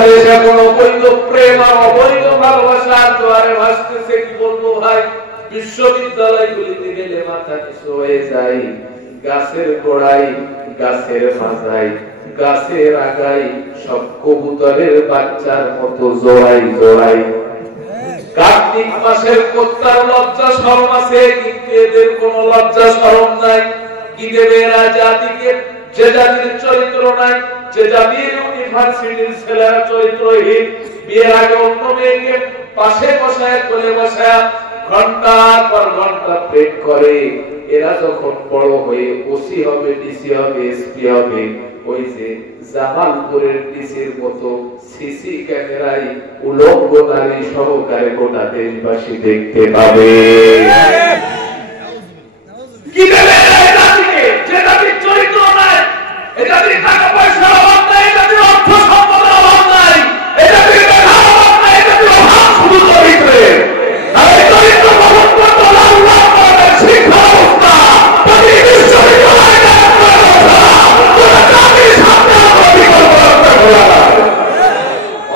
বাংলাদেশ এখন অবৈধ প্রেম আর অবৈধ ভালোবাসার জোয়ারে ভাসতেছে। কি বলবো ভাই, বিশ্ববিদ্যালয়গুলিতে গেলে মাথা কিছু হয়ে যায়। গাছের গোড়ায়, গাছের মাথায়, গাছের আগায় সব কবুতরের বাচ্চার মতো জোড়াই জোড়াই। কার্তিক মাসের কত্তার লজ্জা শরম আছে, কিন্তু এদের কোন লজ্জা শরম নাই। গিদেবেরা জাতিকে, যে জাতির চরিত্র নাই, যে জাতির ইউনিভার্সিটির ছেলেরা চরিত্রহীন, বিয়ের আগে অন্য মেয়েকে পাশে বসায় কোলে বসায় ঘন্টার পর ঘন্টা প্রেম করে, এরা যখন বড় হয়ে ওসি হবে, ডিসি হবে, এসপি হবে, ওই যে জামালপুরের ডিসির মতো সিসি ক্যামেরায় উলঙ্গ নারী সহকারে গোটা দেশবাসী দেখতে পাবে। কি দেবে জাতিকে, যে জাতির চরিত্র নাই, এ জাতির টাকা পয়সার অভাব নাই, এ জাতির অর্থ সম্পদের অভাব নাই, এ জাতির মেধার অভাব নাই, এ জাতির অভাব শুধু চরিত্রের। আর এই চরিত্র বহন করতে হলে আল্লাহ পাকের শিক্ষা ব্যবস্থা প্রতি বিশ্ববিদ্যালয়ে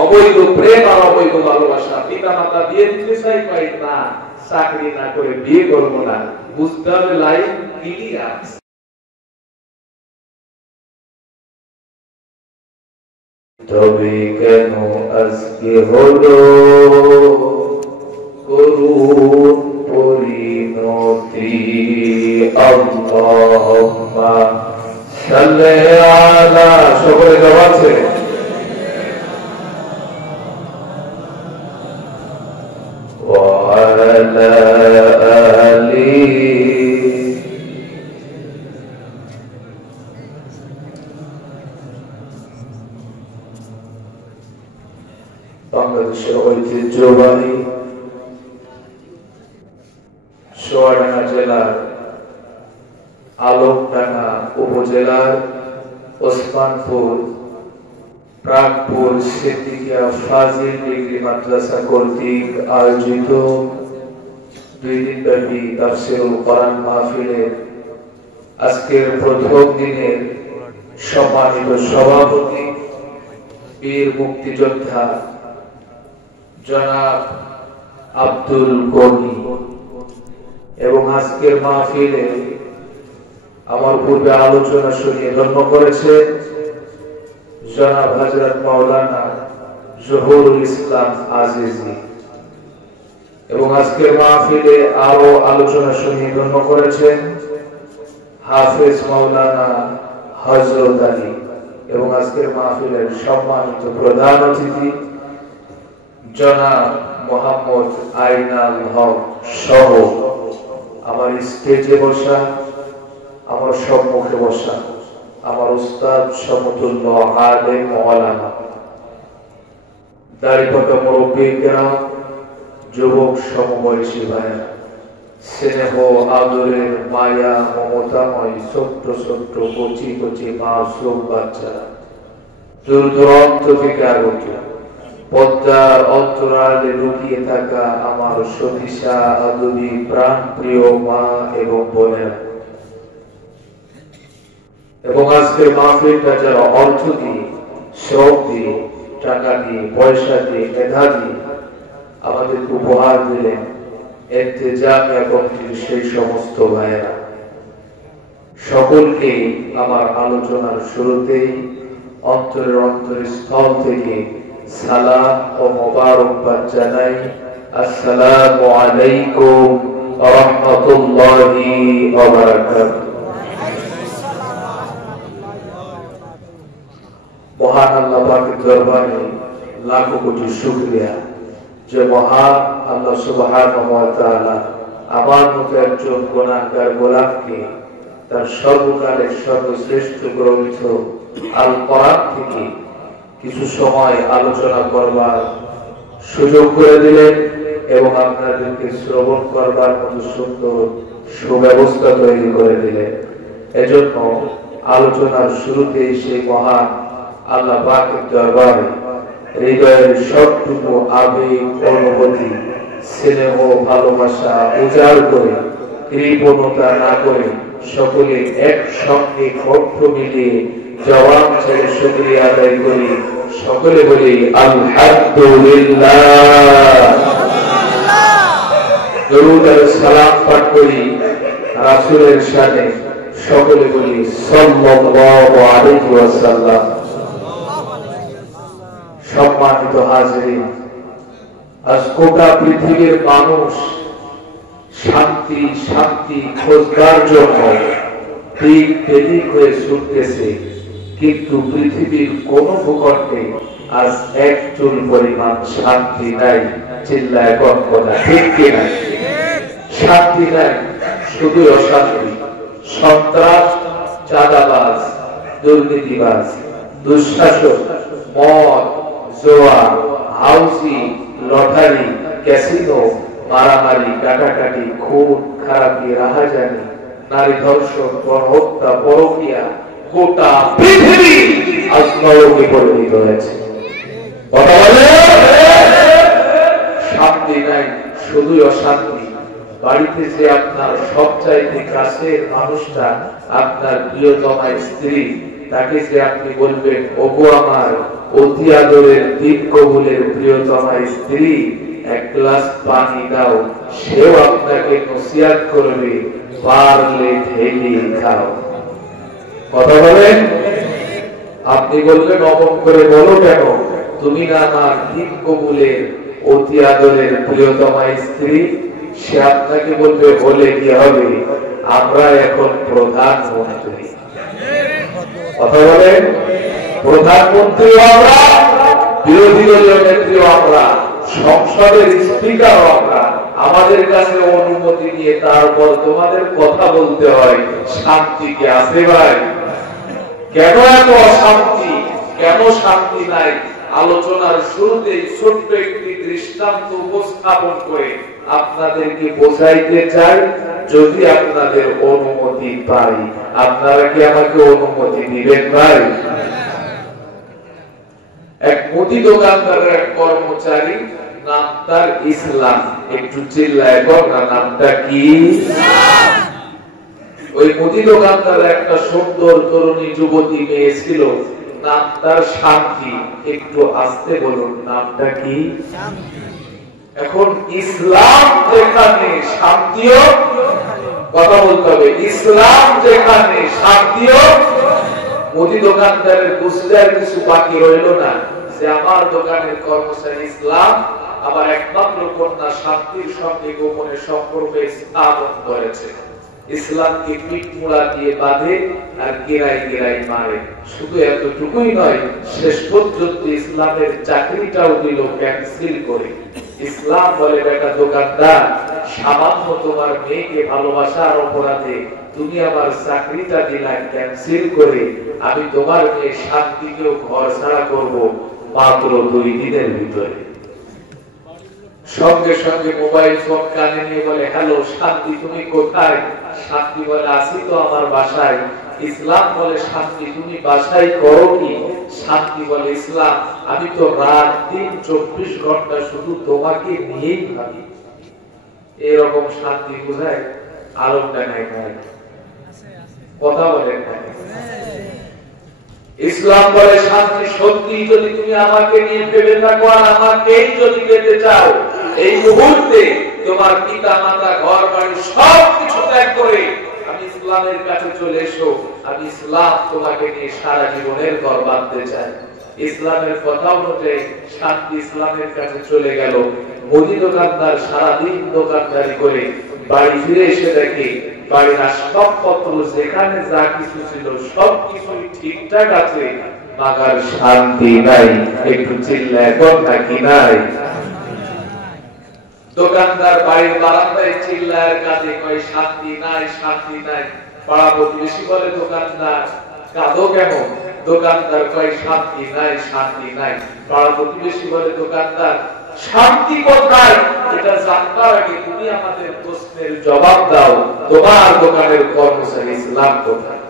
অবৈধ প্রেম আর অবৈধ ভালোবাসা। পিতা মাতা বিয়ে দিতে চাই পাই না, চাকরি না করে বিয়ে করবো না, বুঝতে হবে লাইফ ক্লিয়ার। তবে কেন আজকে হলো করুণ পরিণতি। আল্লাহুম্মা সাল্লি আলা, সকলে জবাব আছে। বাংলাদেশের ঐতিহ্যবাহী চুয়াডাঙ্গা জেলার আলমডাঙ্গা উপজেলার ওসমানপুর প্রাগপুর সিদ্দিকিয়া ফাজিল ডিগ্রি মাদ্রাসা কর্তৃক আয়োজিত 2 দিনব্যাপী তাফসীরুল কোরআন মাহফিলের আজকের প্রথম দিনের সম্মানিত সভাপতি বীর মুক্তিযোদ্ধা জনাব আব্দুল গনি এবং আজকের মাহফিলে আমার পূর্বে আলোচনা শুনিয়ে ধন্য করেছে জনাব হযরত মাওলানা জহুরুল ইসলাম আজিজি এবং আজকের মাহফিলে আরো আলোচনা শুনিয়ে ধন্য করেছেন হাফেজ মাওলানা হযরত আলী এবং আজকের মাহফিলের সম্মানিত প্রধান অতিথি জনাব মোহাম্মদ আইনাল হক সহ আমার স্টেজে বসা, আমার সম্মুখে বসা আমার উস্তাদ সমতুল্য আলেম ওলামা, দাড়িপাকা মুরব্বী কেরাম, যুবক সমবয়সী ভাইয়েরা, স্নেহ আদরের মায়া মমতাময় ছোট্ট ছোট্ট কচি কচি মাসুম বাচ্চারা, দূর দূরান্ত থেকে আগত, পদ্মার অন্তরালে লুকিয়ে থাকা আমার সতীশা আদুরি প্রাণ প্রিয় মা এবং বোনেরা, এবং আজকের মাহফিলটা যারা অর্থ দিয়ে, শ্রম দিয়ে, টাকা দিয়ে, পয়সা দিয়ে, মেধা দিয়ে আমাদেরকে উপহার দিলেন, ইন্তেজামিয়া কমিটির সেই সমস্ত ভাইয়েরা, সকলকে আমার আলোচনার শুরুতেই অন্তরের অন্তরস্থল থেকে সালাম ও মোবারকবাদ জানাই। আসসালামু আলাইকুম ওয়া রাহমাতুল্লাহি ওয়া বারাকাতুহু। মহান আল্লাহ পাকের দরবারে লাখো কোটি শুকরিয়া যে মহান আল্লাহ সুবহানাহু ওয়া তাআলা আমার মতো একজন গুনাহগার গোলামকে তার সর্বকালের সর্বশ্রেষ্ঠ গ্রন্থ আল কোরআন থেকে কিছু সময় আলোচনা করবার সুযোগ করে দিলেন এবং আপনাদেরকে শ্রবণ করবার মতো সুন্দর সুব্যবস্থা তৈরি করে দিলেন। এজন্য আলোচনার শুরুতেই সেই মহান আল্লাহ পাকের দরবারে হৃদয়ের সবটুকু আবেগ, অনুভূতি, স্নেহ, ভালোবাসা উজাড় করে, কৃপণতা না করে সকলে একসঙ্গে কণ্ঠ মিলিয়ে জবান ছেড়ে শুকরিয়া আদায় করি। সকলে বলি আলহামদুলিল্লাহ। দরুদ আর সালাম পাঠ করি রাসূলের শানে, সকলে বলি সাল্লাল্লাহু আলাইহি ওয়াসাল্লাম। সম্মানিত হাজিরিন, আজ গোটা পৃথিবীর মানুষ শান্তি শান্তি খোঁজার জন্য দিক বেদিক হয়ে ছুটতেছে, কিন্তু পৃথিবীর কোন ভূখণ্ডে আজ এক চুল পরিমাণ শান্তি নাই। চিল্লায় কথা ঠিক কিনা? শান্তি নাই, শুধু অশান্তি। সন্ত্রাস, চাঁদাবাজ, দুর্নীতিবাজ, দুঃশাসন, মদ, জোয়া, হাউসি, লটারি, ক্যাসিনো, মারামারি, কাটাকাটি, খুন খারাপি, রাহাজানি, নারী ধর্ষণ, গণহত্যা, পরকীয়া, গোটা পৃথিবী আজ নরকে পরিণত হয়েছে। কথা বলে শান্তি নাই, শুধুই অশান্তি। বাড়িতে যে আপনার সবচাইতে কাছের মানুষটা, আপনার প্রিয়তমা স্ত্রী, তাকে যে আপনি বলবেন ওগো আমার অতি আদরের দিক কবুলের প্রিয়তমা স্ত্রী, এক গ্লাস পানি দাও, সেও আপনাকে নসিহত করবে পারলে ঢেলে খাও। কথা বলেন? আপনি বলবেন অমন করে বলো কেন? তুমি না আমার দিক কবুলের অতি আদরের প্রিয়তমা স্ত্রী। সে আপনাকে বলবে বলে কি হবে, আমরা এখন প্রধানমন্ত্রী। কথা বলেন? প্রধানমন্ত্রীও আমরা, বিরোধী দলীয় নেত্রীও আমরা, সংসদের স্পিকারও আমরা। আমাদের কাছে অনুমতি নিয়ে তারপর তোমাদের কথা বলতে হয়। শান্তি কি আছে ভাই? কেন এত অশান্তি? কেন শান্তি নাই? আলোচনার শুরুতেই ছোট্ট একটি দৃষ্টান্ত উপস্থাপন করে আপনাদেরকে বোঝাইতে চাই, যদি আপনাদের অনুমতি পাই। আপনারা কি আমাকে অনুমতি দিবেন ভাই? এক মুদি দোকানদারের এক কর্মচারী, নাম তার ইসলাম। একটু চিল্লায় বল না, নামটা কি? ওই মুদি দোকানদারের একটা সুন্দর তরুণী যুবতী মেয়ে ছিল, নাম তার শান্তি। একটু আস্তে বলুন, নামটা কি? এখন ইসলাম যেখানে, শান্তিও, কথা বলতে হবে, ইসলাম যেখানে শান্তিও। মুদি দোকানদারের বুঝতে আর কিছু বাকি রইল না যে আমার দোকানের কর্মচারী ইসলাম আমার একমাত্র কন্যা শান্তির সঙ্গে গোপনে সম্পর্ক স্থাপন করেছে। ইসলামকে পিঠ মুড়া দিয়ে বাঁধে আর গিরাই গিরাই মারে। শুধু এতটুকুই নয়, শেষ পর্যন্ত ইসলামের চাকরিটাও দিল ক্যান্সেল করে। ইসলাম বলে, বেটা দোকানদার, সামান্য তোমার মেয়েকে ভালোবাসার অপরাধে তুমি আমার চাকরিটা দিলা ক্যান্সেল করে, আমি তোমার মেয়ে শান্তিকেও ঘর ছাড়া করব মাত্র 2 দিনের ভিতরে। সঙ্গে সঙ্গে মোবাইল ফোন কানে নিয়ে বলে, হ্যালো শান্তি, তুমি কোথায়? শান্তি বলে, আসি তো আমার বাসায়। ইসলাম বলে, শান্তি তুমি বাসায় করো কি? শান্তি বলে, ইসলাম আমি তো রাত দিন 24 ঘন্টা শুধু তোমাকে নিয়েই ভাবি। এরকম শান্তি বোঝায়? আলোকটা নাই ভাই, কথা বলেন না। ইসলাম বলে, শান্তি সত্যি যদি তুমি আমাকে নিয়ে ভেবে থাকো আর আমাকেই যদি পেতে চাও, এই মুহূর্তে তোমার পিতা মাতা ঘর বাড়ি সবকিছু ত্যাগ করে আমি ইসলামের কাছে চলে এসো। আমি ইসলাম তোমাকে নিয়ে সারা জীবনের ঘর বাঁধতে চাই। ইসলামের কথা অনুযায়ী শান্তি ইসলামের কাছে চলে গেল। মুদি দোকানদার সারাদিন দোকানদারি করে বাড়ি ফিরে এসে দেখে বাড়ির আসবাবপত্র যেখানে যা কিছু ছিল সবকিছুই ঠিকঠাক আছে, মাগার শান্তি নাই। একটু চিল্লায় বল না কি নাই? দোকানদার বাড়ির বারান্দায় চিল্লায় কাঁদে, কয় শান্তি নাই, শান্তি নাই। পাড়া প্রতিবেশী বলে, দোকানদার কাঁদো কেন? দোকানদার কয় শান্তি নাই, শান্তি নাই। পাড়া প্রতিবেশী বলে, দোকানদার শান্তি কোথায়? এটা জানবার আগে তুমি আমাদের প্রশ্নের জবাব দাও, তোমার দোকানের কর্মচারী ইসলাম কোথায়?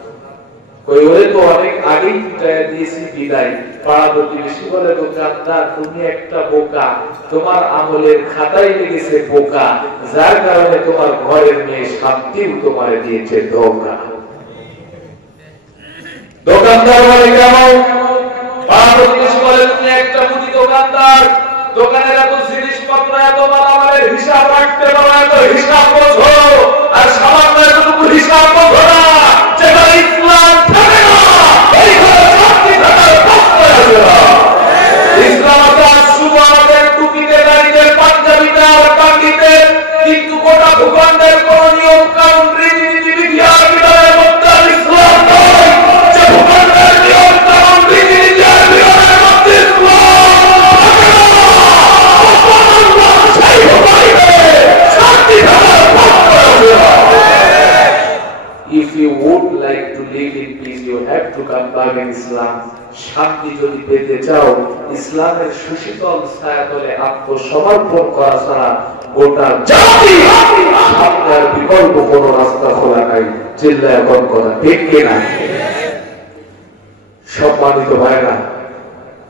কই ওরে তো অনেক আগেই পিটায় দিয়েছি বিদায়। পাড়া প্রতিবেশী বলে, দোকানদার তুমি একটা বোকা, তোমার আমলের খাতায় লেগেছে বোকা, যার কারণে তোমার ঘরের মেয়ে শান্তিও তোমারে দিয়েছে ধোঁকা। দোকানদার বলে, কেমন? প্রতিবেশী বলে তুমি একটা মুদি দোকানদার, দোকানের এত জিনিসপত্র, এত মালামালের হিসাব রাখতে পারো, এত হিসাব বোঝো, আর সামান্য এতটুকু হিসাব বোঝো না, যেখানে ইসলাম থাকে না ওইখানে শান্তি থাকার প্রশ্ন আসে না। ইসলাম শুধু আমাদের টুপিতে, দাড়িতে, পাঞ্জাবিতে আর টাঙ্গিতে, কিন্তু গোটা ভূখণ্ডের কোন নিয়ম কানুন, রীতিনীতি, বিধির বিধানের মধ্যে ইসলাম নয়। যে ভূখণ্ডের নিয়ম কানুন, রীতিনীতি আর বিধানের মধ্যে If you would like to live in peace, you have to come back in Islam. শান্তি যদি পেতে চাও, ইসলামের সুশীতল ছায়াতলে আত্মসমর্পণ করা ছাড়া গোটা জাতি আপনার বিকল্প কোনো রাস্তা খোলা নাই। চিল্লায় এখন কথা ঠিক কিনা? সম্মানিত ভাইরা,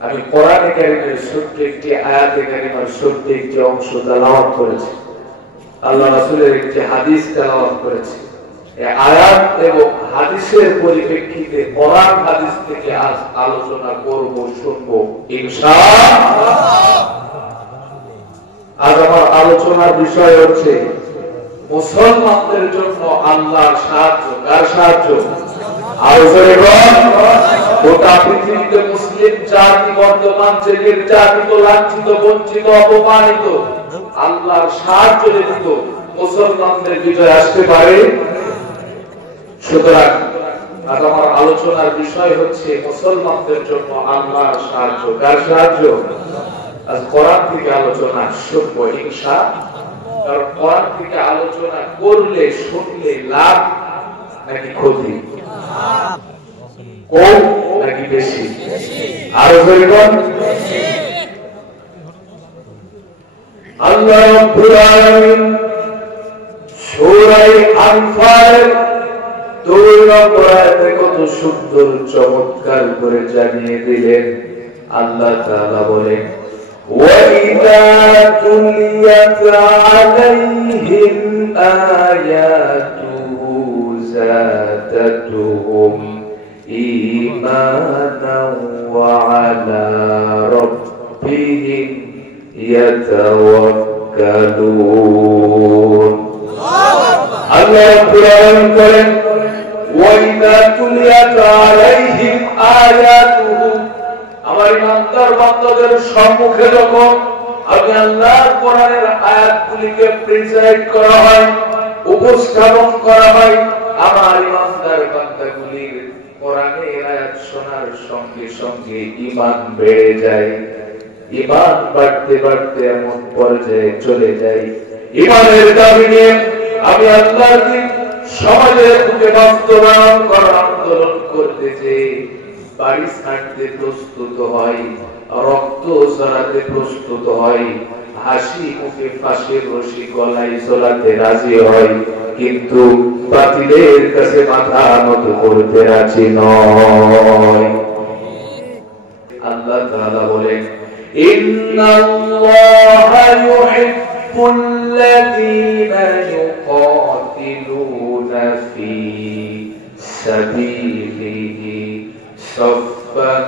আমি কোরআনে কারীমের ছোট্ট একটি আয়াতে কারিমার ছোট্ট একটি অংশ তেলাওয়াত করেছি, আল্লাহ রাসূলের একটি হাদিস তেলাওয়াত করেছি। এই আয়াত এবং হাদিসের পরিপ্রেক্ষিতে কোরআন হাদিস থেকে আজ আলোচনা করব, শুনব ইনশাআল্লাহ। আজ আমার আলোচনার বিষয় হচ্ছে মুসলমানদের জন্য আল্লাহর সাহায্য। কার সাহায্য? গোটা পৃথিবীতে মুসলিম জাতি বর্তমান যে নির্যাতিত, লাঞ্ছিত, বঞ্চিত, অপমানিত, আল্লাহর সাহায্য ব্যতীত মুসলমানদের বিজয় আসতে পারে? সুতরাং আজ আমার আলোচনার বিষয় হচ্ছে মুসলমানদের জন্য আল্লাহর সাহায্য। কার সাহায্য? আজ কোরআন থেকে আলোচনা শুনবো ইনশাআল্লাহ। কারণ কোরআন থেকে আলোচনা করলে, শুনলে লাভ নাকি ক্ষতি? কম নাকি বেশি? আরো বলবেন আল্লাহ রাব্বুল আলামিন সূরা আনফাল 2 নম্বর আয়াতে কত সুন্দর চমৎকার করে জানিয়ে দিলেন। আল্লাহ তাআলা বলেন, وَإِذَا تُلِيَتْ عَلَيْهِمْ آيَاتُهُ زَادَتْهُمْ إِيمَانًا وَعَلَى رَبِّهِمْ يَتَوَكَّلُونَ। আল্লাহ কোরআন বলেন, وَإِذَا تُلِيَتْ عَلَيْهِمْ آيَاتُهُ, আমার ইমানদার বান্দাদের সম্মুখে যখন আমি আল্লাহর কোরআনের আয়াতগুলিকে প্রেজেন্ট করা হয়, উপস্থাপন করা হয়, আমার ইমানদার বান্দাগুলির কোরআনের আয়াত শোনার সঙ্গে সঙ্গে ঈমান বেড়ে যায়। ঈমান বাড়তে বাড়তে এমন পর্যায়ে চলে যায়, ঈমানের দাবি নিয়ে আমি আল্লাহর দিন সমাজের বুকে বাস্তবায়ন করার আন্দোলন করতে যে বাড়ি ছাড়তে প্রস্তুত হয়, রক্ত ঝরাতে প্রস্তুত হয়, হাসি মুখে ফাঁসির রশি গলায় ঝোলাতে রাজি হয়, কিন্তু বাতিলের কাছে মাথা নত করতে রাজি নয়। আল্লাহ তাআলা বলেন, ইন্নাল্লাহা ইউহিব্বুল্লাযীনা ইউকাতিলুনা ফী সাবিলিহি সাফফান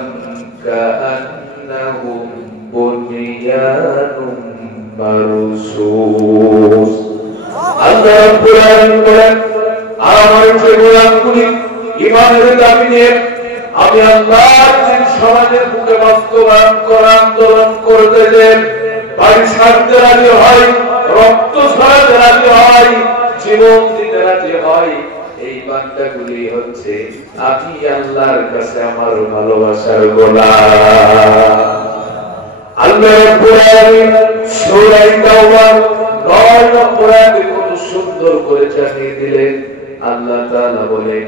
কাআন্নাহুম বুনিয়ানুম মারসুস। আল্লাহ রাব্বুল আলামিন বলেন, আমার যে গোলামগুলি ঈমানের দাবি নিয়ে আমি আল্লাহর দিন সমাজের বুকে বাস্তবায়ন করার আন্দোলন করতে যে বাড়ি ছাড়তে রাজি হয়, রক্ত ঝরাতে রাজি হয়, জীবন দিতে রাজি হয়, এই বান্দাগুলি হচ্ছে আমি আল্লাহর কাছে আমার ভালোবাসার গোলাম। আল্লাহ রাব্বুল আলামিন সূরা তাওবা 9 নম্বর আয়াতে কত সুন্দর করে জানিয়ে দিলেন। আল্লাহ তাআলা বলেন,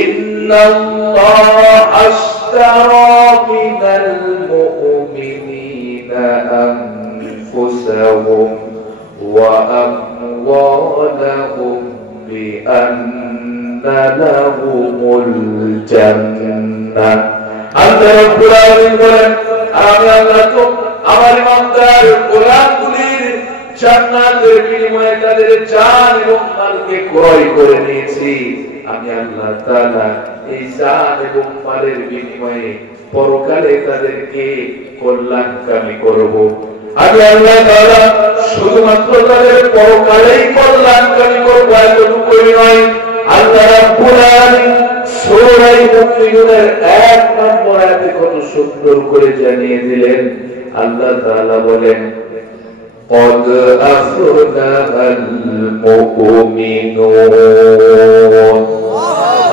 ইন্নাল্লাহা আশতারা মিনাল মুমিনিনা আনফুসাহুম ওয়া আমওয়ালাহুম বিআন্না লাহুমুল জান্নাহ। আল্লাহ রাব্বুল আলামিন বলেন, আমি আল্লাহ তো আমার ইমানদার গোলামগুলির জান্নাতের বিনিময়ে তাদের জান এবং মালকে ক্রয় করে নিয়েছি। আমি আল্লাহ তাআলা এই জান এবং মালের বিনিময়ে পরকালে তাদেরকে কল্যাণকামী করব। আমি আল্লাহ তাআলা শুধুমাত্র তাদের পরকালেই কল্যাণকামী করব এতটুকুই নয়, আল্লাহ রাব্বুল আলামিন সূরা মুমিনুনের 1 নম্বর আয়াতে কত সুন্দর করে জানিয়ে দিলেন। আল্লাহ তাআলা বলেন قد أفلح المؤمنون।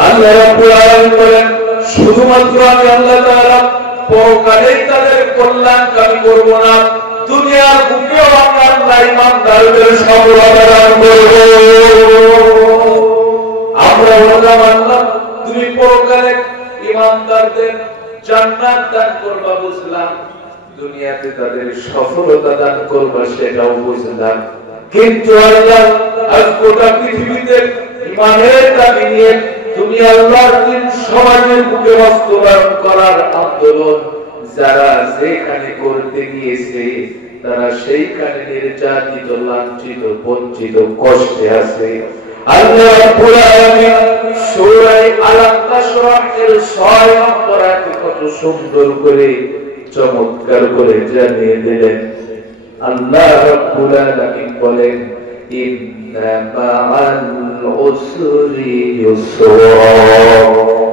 আল্লাহ রাব্বুল আলামিন বলেন শুধুমাত্র আমি আল্লাহ তাআলা পরকালেই তাদের কল্যাণকামী করব না, দুনিয়ার বুকেও আমি আল্লাহ ঈমানদারদের সফলতা দান করব। আমরা বললাম আল্লাহ তুমি পরকালে ঈমানদারদের জান্নাত দান করবা বুঝলাম, দুনিয়াতে তাদের সফলতা দান করবা সেটাও বুঝলাম, কিন্তু আল্লাহ আজ গোটা পৃথিবীতে ঈমানের দাবি নিয়ে তুমি আল্লাহর দিন সমাজের বুকে বাস্তবায়ন করার আন্দোলন যারা যেখানে করতে গিয়েছে তারা সেইখানে নির্যাতিত, লাঞ্ছিত, বঞ্চিত, কষ্টে আছে। আল্লাহ রাব্বুল আলামিন সূরা আল-আনকাসুরের 6 নম্বর আয়াতে কত সুন্দর করে চমৎকার করে জানিয়ে দিলেন। আল্লাহ রাব্বুল আলামিন বলেন ইন্না মা'আল উসরি ইউসরা।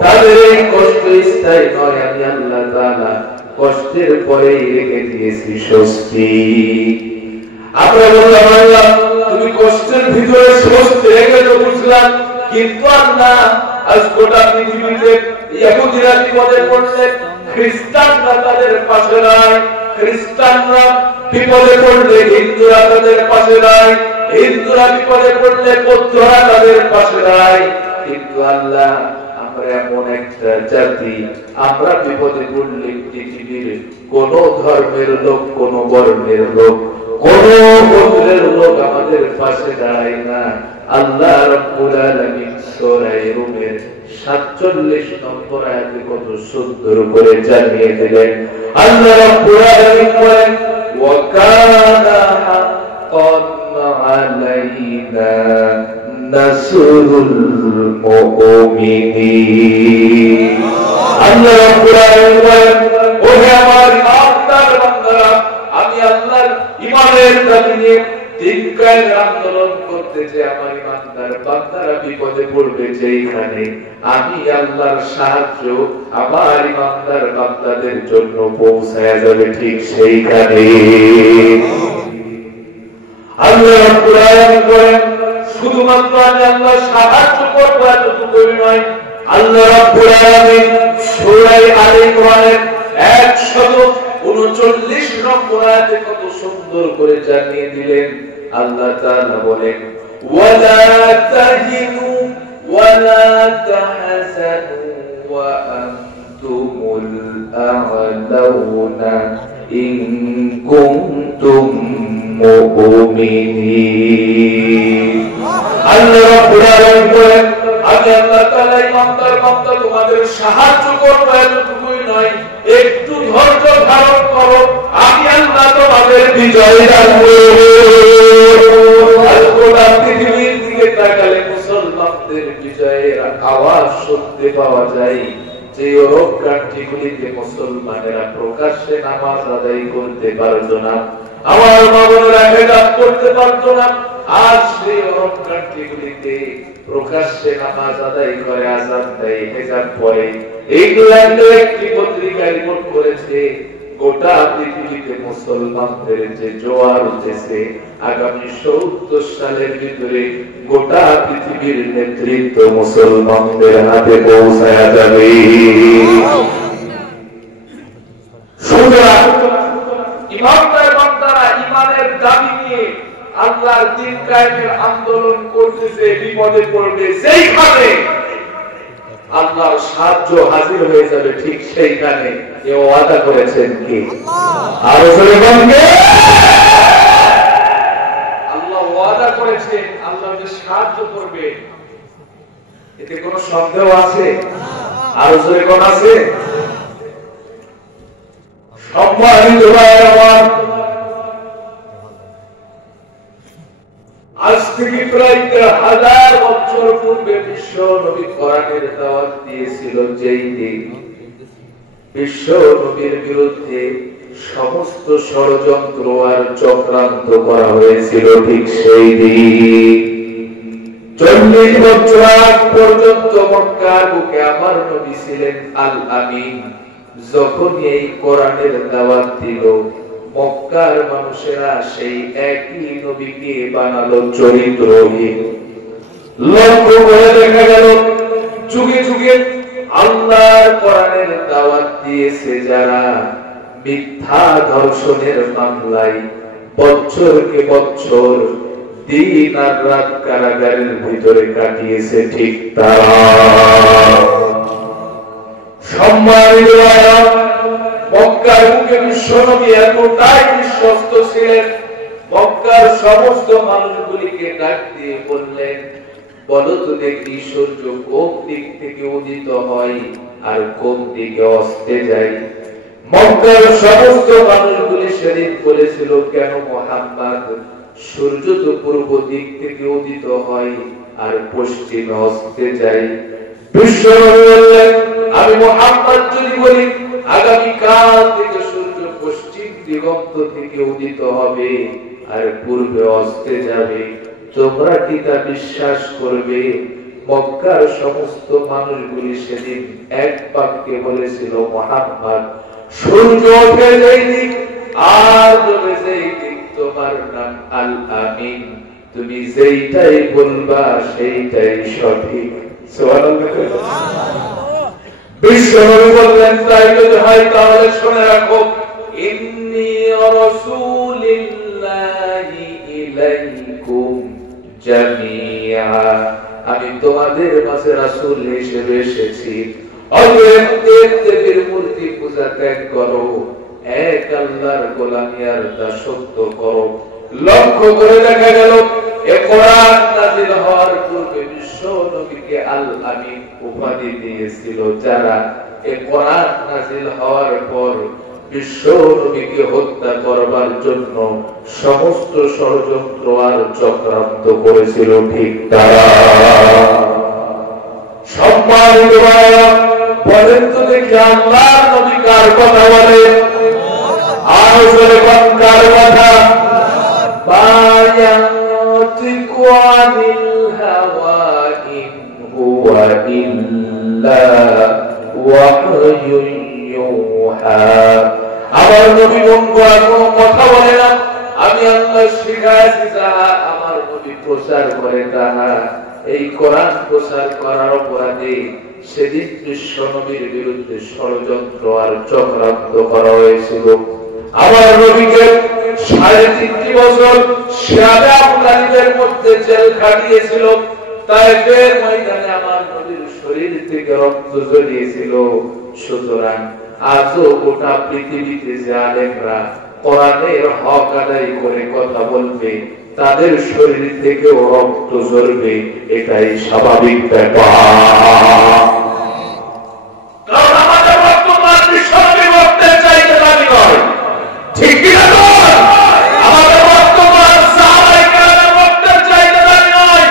তাদের এই কষ্ট স্থায়ী নয়, আমি আল্লাহ তাআলা কষ্টের পরেই রেখে দিয়েছি স্বস্তি। আমরা বললাম আল্লাহ তুমি কষ্টের ভিতরে স্বস্তি রেখেছো বুঝলাম, কিন্তু আল্লাহ আজ গোটা পৃথিবীতে ইহুদিরা বিপদে পড়লে খ্রিস্টানরা তাদের পাশে নাই, খ্রিস্টানরা বিপদে পড়লে হিন্দুরা তাদের পাশে নাই, হিন্দুরা বিপদে পড়লে বৌদ্ধরা তাদের পাশে নাই। কিন্তু আল্লাহ আমরা এমন একটা জাতি, আমরা বিপদে পড়লে পৃথিবীর কোন ধর্মের লোক, কোন বর্ণের লোক, কোন গোত্রের লোক আমাদের পাশে দাঁড়ায় না। আল্লাহ রাব্বুল আলামিন সূরা রুমের 47 নম্বর আয়াতে কত সুন্দর করে জানিয়ে দিলেন। আল্লাহ রাব্বুল আলামিন বলেন ওয়া কানা হাক্কান আলাইনা নাসরুল মুমিনিন। আল্লাহ রাব্বুল আলামিন বলেন ওহে আমার ইমানদার বান্দারা, আমি আল্লাহর ঈমানের দাবি নিয়ে দিন কায়েমের আন্দোলন করতে যে আমার ইমানদার বান্দারা বিপদে পড়বে, যেখানে আমি আল্লাহর সাহায্য আমার ইমানদার বান্দাদের জন্য পৌঁছায়া যাবে ঠিক সেইখানে। আল্লাহ রাব্বুল আলামিন বলেন শুধুমাত্র আমি আল্লাহ সাহায্য করব এতটুকুই নয়, আল্লাহ রাব্বুল আলামিন সূরা আলে ইমরানের 139 নম্বর আয়াতে কত সুন্দর করে জানিয়ে দিলেন। আল্লাহ তাআলা বলেন ওয়ালা তাহিনু ওয়ালা তাহজানু ওয়া আনতুমুল আ'লাউনা ইন কুনতুম মুমিনিন। আল্লাহ রাব্বুল আলামিন বলেন আমি আল্লাহ তাআলা ইমানদার বান্দা তোমাদের সাহায্য করব এতটুকুই নয়, একটু ধৈর্য ধারণ করো, আমি আল্লাহ তোমাদের বিজয় দান করব। গোটা পৃথিবীর দিকে তাকালে মুসলমানদের বিজয়ের আওয়াজ শুনতে পাওয়া যায়। যে ইউরোপ কান্ট্রিগুলিতে মুসলমানেরা প্রকাশ্যে নামাজ আদায় করতে পারতো না, আমার মা বোনেরা হেজাব করতে পারতো না, আজ সেই ইউরোপ কান্ট্রিগুলিতে প্রকাশ্যে নামাজ আদায় করে, আযান দেয়, হেজাব পরে। ইংল্যান্ডের একটি পত্রিকা রিপোর্ট করেছে গোটা পৃথিবীতে মুসলমানদের যে জোয়ার উঠেছে, আগামী 70 সালের ভিতরে গোটা পৃথিবীর নেতৃত্ব মুসলমানদের হাতে পৌঁছায়া যাবে। সুতরাং ইমানদার বান্দারা ঈমানের দাবি নিয়ে আল্লাহর দ্বীন কায়েমের আন্দোলন করতেছে, বিপদে পড়বে সেইখানে আল্লাহর সাহায্য হাজির হয়ে যাবে ঠিক সেইখানে। এ ওয়াদা করেছেন কি? আরো জোরে বলুন। আল্লাহ ওয়াদা করেছেন আল্লাহ যে সাহায্য করবে, এতে কোনো সন্দেহ আছে? আরো জোরে কোন আছে? সম্মানিত ভাইরা আমার, আজ থেকে প্রায় 1000 বছর পূর্বে বিশ্ব নবী কোরআনের দাওয়াত দিয়েছিল যেই দিন বিশ্ব নবীর বিরুদ্ধে সমস্ত ষড়যন্ত্র আর চক্রান্ত করা হয়েছিল ঠিক সেই দিন। 40 বছর আগ পর্যন্ত মক্কার বুকে আমার নবী ছিলেন আল আমিন। যখন এই কোরআনের দাওয়াত দিল, মক্কার মানুষেরা সেই একই নবীকে বানালো চরিত্রহীন। লক্ষ্য করে দেখা গেল যুগে যুগে আল্লাহর কোরআনের দাওয়াত দিয়েছে যারা, মিথ্যা ধর্ষণের মামলায় বছরকে বছর দিন আর রাত কারাগারের ভিতরে কাটিয়েছে ঠিক তারা। সম্মানিত মক্কার বুকে বিশ্বনবী এতটাই বিশ্বস্ত ছিলেন, মক্কার সমস্ত মানুষগুলিকে ডাক দিয়ে বললেন, বলো তো দেখি সূর্য কোন দিক থেকে উদিত হয় আর কোন দিকে অস্তে যায়? মক্কার সমস্ত মানুষগুলি সেদিন বলেছিল, কেন মুহাম্মদ, সূর্য তো পূর্ব দিক থেকে উদিত হয় আর পশ্চিমে অস্তে যায়। বিশ্বনবী বললেন, আমি মুহাম্মদ যদি বলি আগামী কাল থেকে সূর্য পশ্চিম দিগন্ত থেকে উদিত হবে আর পূর্বে অস্তে যাবে, তোমরা কি তা বিশ্বাস করবে? মক্কার সমস্ত মানুষগুলি সেদিন এক বাক্যে বলেছিল, মুহাম্মদ, সূর্য ওঠে যেই দিক আর ডুবে যেই দিক, তোমার নাম আল আমিন, তুমি যেইটাই বলবা সেইটাই সঠিক। সুবহানাল্লাহ। বিশ্বনবী বললেন, তাই যদি হয় তাহলে শুনে রাখো, ইন্নী রাসূলুল্লাহি ইলাইকুম জামিআ, আমি তোমাদের মাঝে রাসূল হিসেবে এসেছি। অতএব দেব-দেবীর মূর্তি পূজা ত্যাগ করো, এক আল্লাহর গোলামি আর দাসত্ব করো। লক্ষ্য করে দেখা গেল এ কোরআন নাযিল হওয়ার পূর্বে বিশ্ব নবীকে আল আমিন উপাধি দিয়েছিল যারা, এ কোরআন নাযিল হওয়ার পর বিশ্ব নবীকে হত্যা করবার জন্য সমস্ত ষড়যন্ত্র আর চক্রান্ত করেছিল ঠিক তারা। সম্মানিত ভাইরা, বলেন তো দেখি আল্লাহর নবী কার কথা বলেন? আর জোরে কোন কার কথা? বায়াতিকু আনিল হাওয়া ইন হুয়া ইল্লা ওয়াহয়ুন ইউহা। আমার নবী মন গড়া কোনো কথা বলে না, আমি আল্লাহ শিখাইছি যাহা আমার নবী প্রচার করে তাহা। এই কোরআন প্রচার করার অপরাধে সেদিন বিশ্ব নবীর বিরুদ্ধে ষড়যন্ত্র আর চক্রান্ত করা হয়েছিল। আমার নবীকে 3.5 বছর শিয়াবে আবুলালিদের মধ্যে জেল খাটিয়েছিল। তায়েফের ময়দানে আমার নবীর শরীর থেকে রক্ত ঝরিয়েছিল। সুতরাং আজও গোটা পৃথিবীতে যে আলেমরা কোরআনের হক আদায় করে কথা বলবে, তাদের শরীর থেকেও রক্ত ঝরবে, এটাই স্বাভাবিক ব্যাপার। কারণ আমাদের বর্তমান বিশ্বব্যাপী রক্তের চাইতে দাবি নয়, ঠিক কিনা? আমাদের বর্তমান সাহাবায়ে কেরামের রক্তের চাইতে দাবি নয়।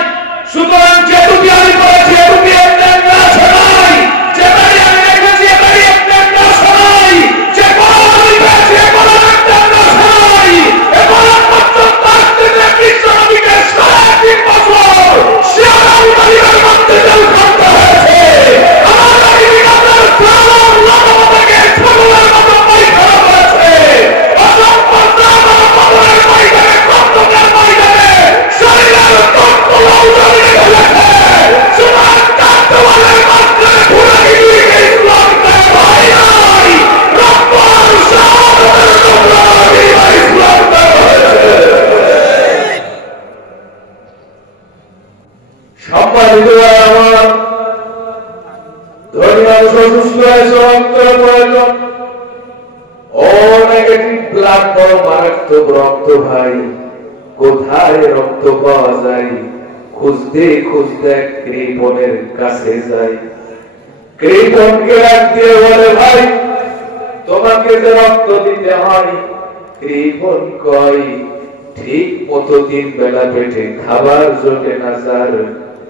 সুতরাং যেটুকু আমি করেছি এটুকু একটা নাশা নয়, যেটাই আমি রেখেছি এটাই একটা নাশা নয়, যে কোরআন আমি পেয়েছি কোনো একটা নাশা নয়। এবং পর্যন্ত আসতে বিশ্ব নবীকে 3.5 বছর শিয়ারা উমাইয়ার মধ্যে জেল খাটতে হয়েছে। আমার নবী বিগতের সালাম লাগামতাকে ছাগলের মতো পরীক্ষা করেছে। অসংখ্য সাহাবা কবরের ময়দানে, কন্দকের ময়দানে শরীরের রক্তগুলো উড়িয়ে ফেলেছে। সুতরাং কাঁদওয়ালের মাঝখানে ঘুরে গিয়ে ইসলাম কায়েম হয় নাই। রক্ত আর শাহাদাতের টুকরা দিয়ে ইসলাম কায়েম হয়েছে। সম্মানিত আমার ধর্মীয় সুস্থ হয়েছে, রক্তের প্রয়োজন। ও নেগেটিভ ব্লাড, বড় মারাত্মক রক্ত ভাই। কোথায় রক্ত পাওয়া যায়? খুঁজতে খুঁজতে কৃপণের কাছে যাই। কৃপণকে ডাক দিয়ে বলে, ভাই তোমাকে যে রক্ত দিতে হয়। কৃপণ কয়, ঠিক মতো 3 বেলা পেটে খাবার জোটে না স্যার,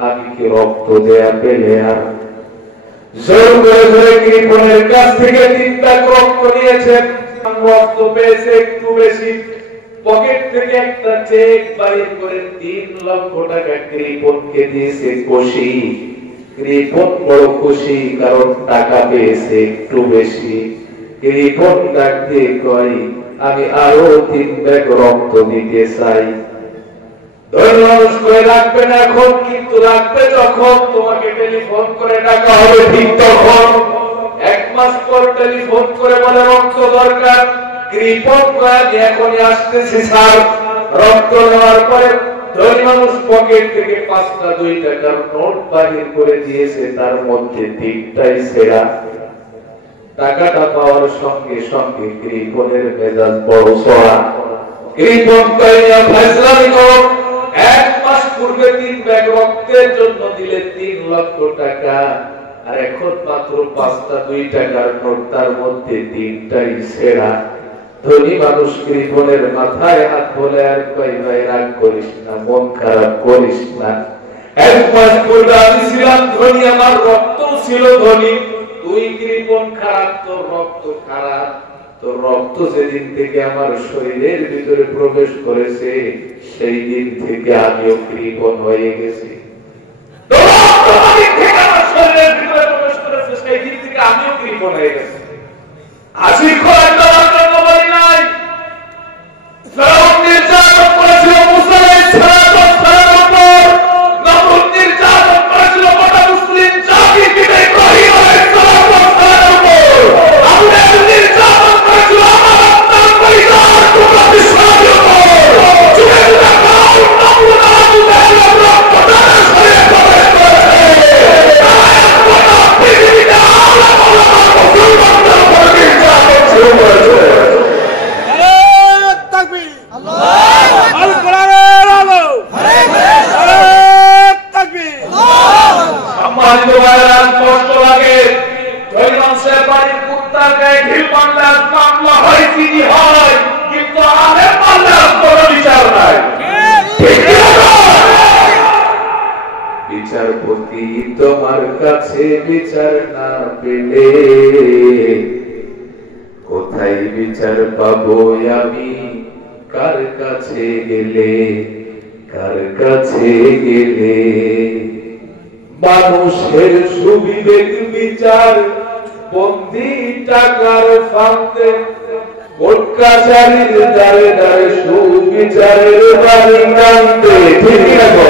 আমি কি রক্ত দেয়া পেলে আর? জোর করে ধরে কৃপণের কাছ থেকে 3 ভাগ রক্ত নিয়েছেন। রক্ত পেয়েছে একটু বেশি, পকেট থেকে একটা চেক বাইর করে 3 লক্ষ টাকা কৃপণকে দিয়েছে। খুশি কৃপণ, বড় খুশি, কারণ টাকা পেয়েছে একটু বেশি। কৃপণ ডাক দিয়ে কয়, আমি আরো 3 ভাগ রক্ত দিতে চাই। মানুষ করে রাখবে না এখন, কিন্তু রাখবে যখন তোমাকে টেলিফোন করে ডাকা হবে ঠিক তখন। 1 মাস পর টেলিফোন করে বলে রক্ত দরকার। কৃপণ আমি এখনই আসতেছি স্যার। রক্ত নেওয়ার পরে ধনী মানুষ পকেট থেকে 5টা 2 টাকার নোট বাহির করে দিয়েছে, তার মধ্যে 3টাই ছেঁড়া। টাকাটা পাওয়ার সঙ্গে সঙ্গে কৃপণের মেজাজ বড় চড়া। কৃপণ কইয়া ফয়সালা করো, 1 মাস পূর্বে 3 ভাগ রক্তের জন্য দিলে 3 লক্ষ টাকা, আর এখন মাত্র 5টা 2 টাকার নোট, তার মধ্যে 3টাই ছেঁড়া। ধনী মানুষ কৃপণের মাথায় হাত বলে আর কই, ভাই রাগ করিস না, মন খারাপ করিস না। 1 মাস পূর্বে আমি ছিলাম ধনী, আমার রক্ত ছিল ধনী। তুই কৃপণ, খারাপ, তোর রক্ত খারাপ। তোর রক্ত যেদিন থেকে আমার শরীরের ভিতরে প্রবেশ করেছে, সেই দিন থেকে আমিও কৃপণ হয়ে গেছি। তোর রক্ত যেদিন থেকে আমার শরীরের ভিতরে প্রবেশ করেছে, সেই দিন থেকে আমিও কৃপণ হয়ে গেছি। হাসির খোরাক দেওয়ার জন্য বলি নাই। ফেরাউন নির্যাতন করেছিল মুসা আলাইহিস সালামের উপর, নমরুদ নির্যাতন করেছিল গোটা মুসলিম জাতিকে, ইব্রাহিম আলাইহিস সালামের উপর, আবু জাহেল নির্যাতন করেছিল আমার আপনার পরিবার গোটা বিশ্বের উপর। জুলাইখা ফেরাউন নমরুদ আবু জাহেলের রক্ত দ্বারা শরীরে প্রবেশ করেছে। গোটা পৃথিবীতে আল্লাহ মুসলমানদের উপর নির্যাতন শুরু করেছে। কষ্ট লাগে, ধনী মানুষের বাড়ির কুত্তার গায়ে ঢিল মারলে মামলা হয়, চিনি হয়, কিন্তু আলেম মারলে কোনো বিচার নাই। বিচারপতি তোমার কাছে বিচার না পেলে কোথায় বিচার পাবো আমি, কার কাছে গেলে, কার কাছে গেলে। মানুষের সুবিধে বিচার বন্দি টাকার ফাঁদে, কোর্ট কাছারির দ্বারে দ্বারে সুবিচারের বাড়ি কান্দে। ঠিক আছে,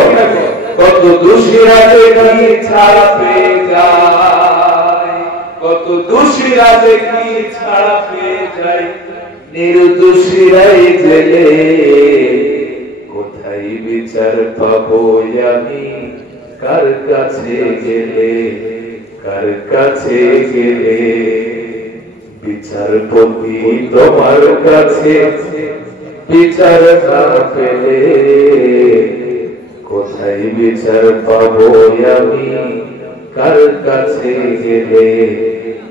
কত দোষীরা যে কি ছাড়া পেয়ে যায়, কত দোষীরা যে কি ছাড়া পেয়ে যায়, নির্দোষীরাই জেলে। কোথায় বিচার পাবো আমি, কার কাছে গেলে, কার কাছে গেলে। বিচারপতি তোমার কাছে বিচার না পেলে কোথায় বিচার পাবো আমি, কার কাছে গেলে,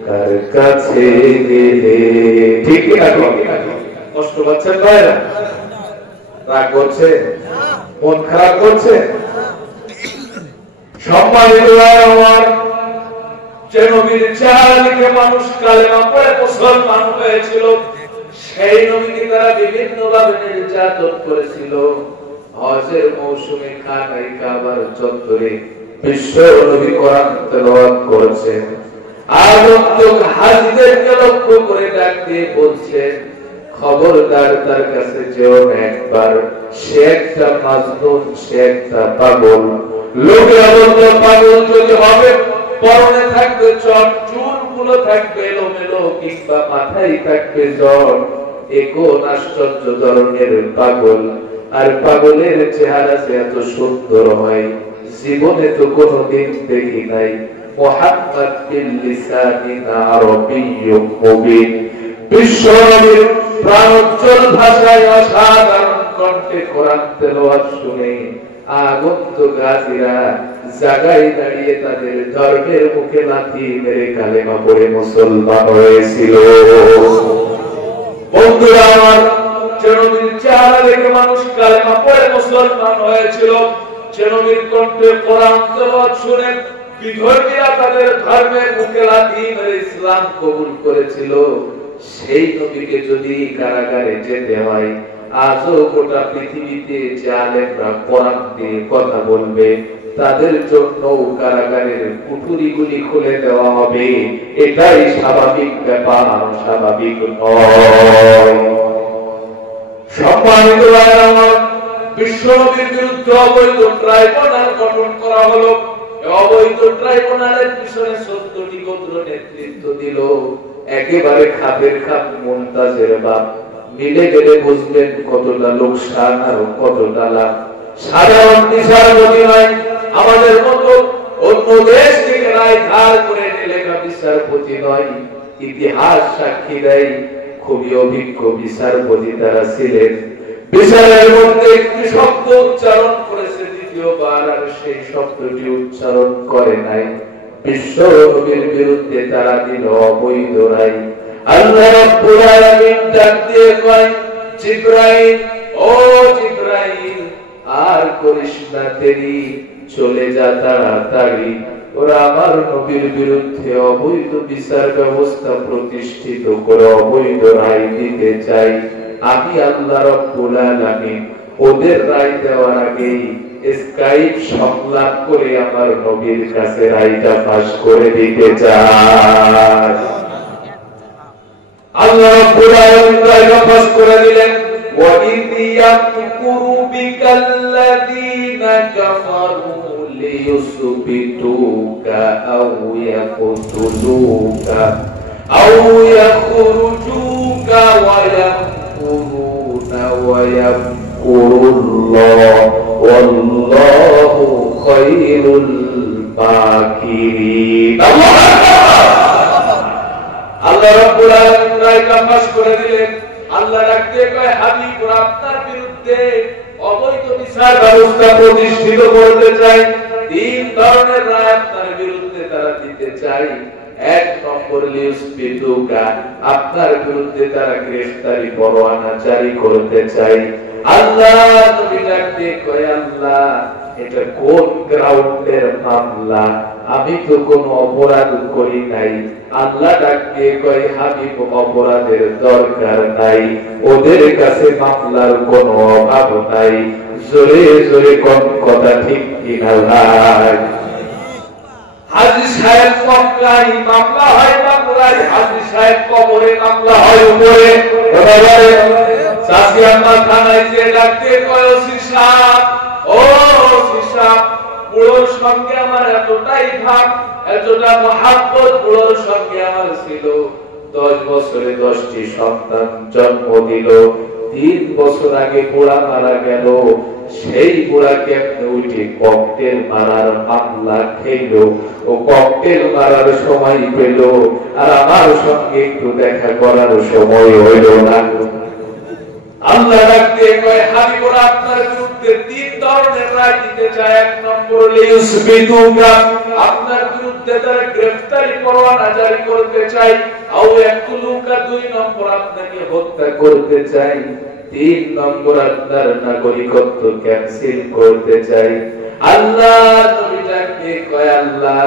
কার কাছে গেলে। ঠিক আছে, কষ্ট পাচ্ছেন ভাইরা? রাগ করছে, মন খারাপ করছে? সম্মানিত আমার, যে নবীর চেহারা দেখে মানুষ কালেমা পড়ে মুসলমান হয়েছিল, সেই নবীকে তারা বিভিন্ন ভাবে নির্যাতন করেছিল। হজের মৌসুমে খানায় কাবার চত্বরে বিশ্ব নবী কোরআন তেলাওয়াত করেছেন। আগন্তুক হাজীদেরকে লক্ষ্য করে ডাক দিয়ে বলছেন, খবরদার তার কাছে যেও না একবার, সে একটা মাজনুন, সে একটা পাগল। লোকে বলল পাগল যদি হবে, পরনে থাকবে চট, চুলগুলো থাকবে এলোমেলো, কিংবা মাথায় থাকবে জ্বর। এ কোন আশ্চর্য ধরনের পাগল! আর পাগলের চেহারা যে এত সুন্দর হয়, জীবনে তো কোনোদিন দেখি নাই। মুহাম্মদ বিল লিসানিন আরাবিয়্যুম মুবিন, বিশ্বনবীর প্রাণোজ্জ্বল ভাষায় অসাধারণ কণ্ঠে কোরআন তেলাওয়াত শুনে আগন্তুক হাজীরা জায়গায় দাঁড়িয়ে তাদের ধর্মের মুখে লাথি মেরে কালেমা পড়ে মুসলমান হয়েছিল। বন্ধুরা আমার, যে নবীর চেহারা দেখে মানুষ কালেমা পড়ে মুসলমান হয়েছিল, যে নবীর কণ্ঠে কোরআন তেলাওয়াত শুনে বিধর্মীরা তাদের ধর্মের মুকেলা দ্বীন ইসলাম কবুল করেছিল, সেই নবীকে যদি কারাগারে যেতে হয়, আজও গোটা পৃথিবীতে যে আলেমরা কোরআন দিয়ে কথা বলবে তাদের জন্য কারাগারের কুঠুরিগুলি খুলে দেওয়া হবে। এটাই স্বাভাবিক ব্যাপার, স্বাভাবিক নয়। সম্মানিত ভাইরা, বিশ্বনবীর বিরুদ্ধে অবৈধ ট্রাইব্যুনাল গঠন করা হলো। অবৈধ ট্রাইব্যুনালের পিছনে ১৪টি গোত্র নেতৃত্ব দিল। একেবারে খাপের খাপ মুনতাজের বাপ। মিলে গেলে বুঝবেন কতটা লোকসান আর কতটা লাভ। সাধারণ বিচারপতি নয়, আমাদের মতো অন্য দেশ থেকে রায় ধার করে লেখা বিচারপতি নয়। ইতিহাস সাক্ষী দেয় খুবই অভিজ্ঞ বিচারপতি তারা ছিলেন। বিচারের মধ্যে একটি শব্দ উচ্চারণ করেছে, দ্বিতীয়বার আর সেই শব্দটি উচ্চারণ করে নাই। বিশ্ব নবীর বিরুদ্ধে তারা দিল অবৈধ রায়। আল্লাহ রাব্বুল আলামিন ডাক দিয়ে কয়, জিবরাইল, ও জিবরাইল, আর করিস না দেরি, চলে যা তাড়াতাড়ি। ওরা আমার নবীর বিরুদ্ধে অবৈধ বিচার ব্যবস্থা প্রতিষ্ঠিত করে অবৈধ রায় দিতে চাই। আমি আল্লাহ রাব্বুল আলামিন ওদের রায় দেওয়ার আগেই স্কাইপ সংলাপ করে আমার নবীর কাছে রায়টা পাশ করে দিতে চাই। আল্লাহ রাব্বুল আলামিন রায়টা পাশ করে দিলেন। ওয়া ইয ইয়ামকুরু বিকাল্লাযীনা কাফারু লিয়ুসবিতুকা আও ইয়াকতুলুকা আও ইয়াখরুজুকা ওয়া ইয়ামকুরুনা ওয়া ইয়ামকুরুল্লাহ ওয়াল্লাহু খায়রুল মাকিরিন। আল্লাহ রাব্বুল আলামিন রায়টা পাশ করে দিলেন। আল্লাহ রাখতে কয়, হাবিব, আপনার বিরুদ্ধে অবৈধ বিচার ব্যবস্থা প্রতিষ্ঠিত করতে চাই। তিন ধরনের রায় আপনার বিরুদ্ধে তারা দিতে চাই। এক নম্বর, লিউসবিতুকা, আপনার বিরুদ্ধে তারা গ্রেফতারি পরোয়ানা জারি করতে চাই। আল্লাহ নবী রাখতে কয়, আল্লাহ, এটা কোন গ্রাউন্ডের মামলা? আমি তো কোনো অপরাধ করি নাই। আল্লাহ ডাকতে কয়, হাবিব, অপরাধের দরকার নাই, ওদের কাছে মামলার কোনো অভাব নাই। জোরে জোরে কোন কথা ঠিক কিনা ভাই? হাজী সাহেব কবরে মামলা হয় বাংলায়, হাজী সাহেব কবরে মামলা হয় উপরে। চাষি আম্মা থানায় যে ডাকতে কয়, ওসি সাহেব, ও ওসি সাহেব, বুড়োর সঙ্গে আমার এতটাই ভাব, এতটা মহাব্বত বুড়োর সঙ্গে আমার ছিল। 10 বছরে 10টি সন্তান জন্ম দিল। 3 বছর আগে বুড়া মারা গেল। সেই বুড়াকে আপনি উঠে ককটেল মারার মামলা খেল। ও ককটেল মারার সময় পেল, আর আমার সঙ্গে একটু দেখা করার সময় হইল না। আল্লাহ রাখতে কয়, হাবিব, আপনার বিরুদ্ধে 3 ধরনের রায় দিতে চায়। এক নম্বর, লিউসবিতুকা, আপনার বিরুদ্ধে তারা গ্রেফতারি পরোয়ানা জারি করতে চাই। আও ইয়াকতুলুকা, 2 নম্বর, আপনাকে হত্যা করতে চাই। 3 নম্বর, আপনার নাগরিকত্ব ক্যান্সেল করতে চাই। আল্লাহ নবী ডাকতে কয়, আল্লাহ,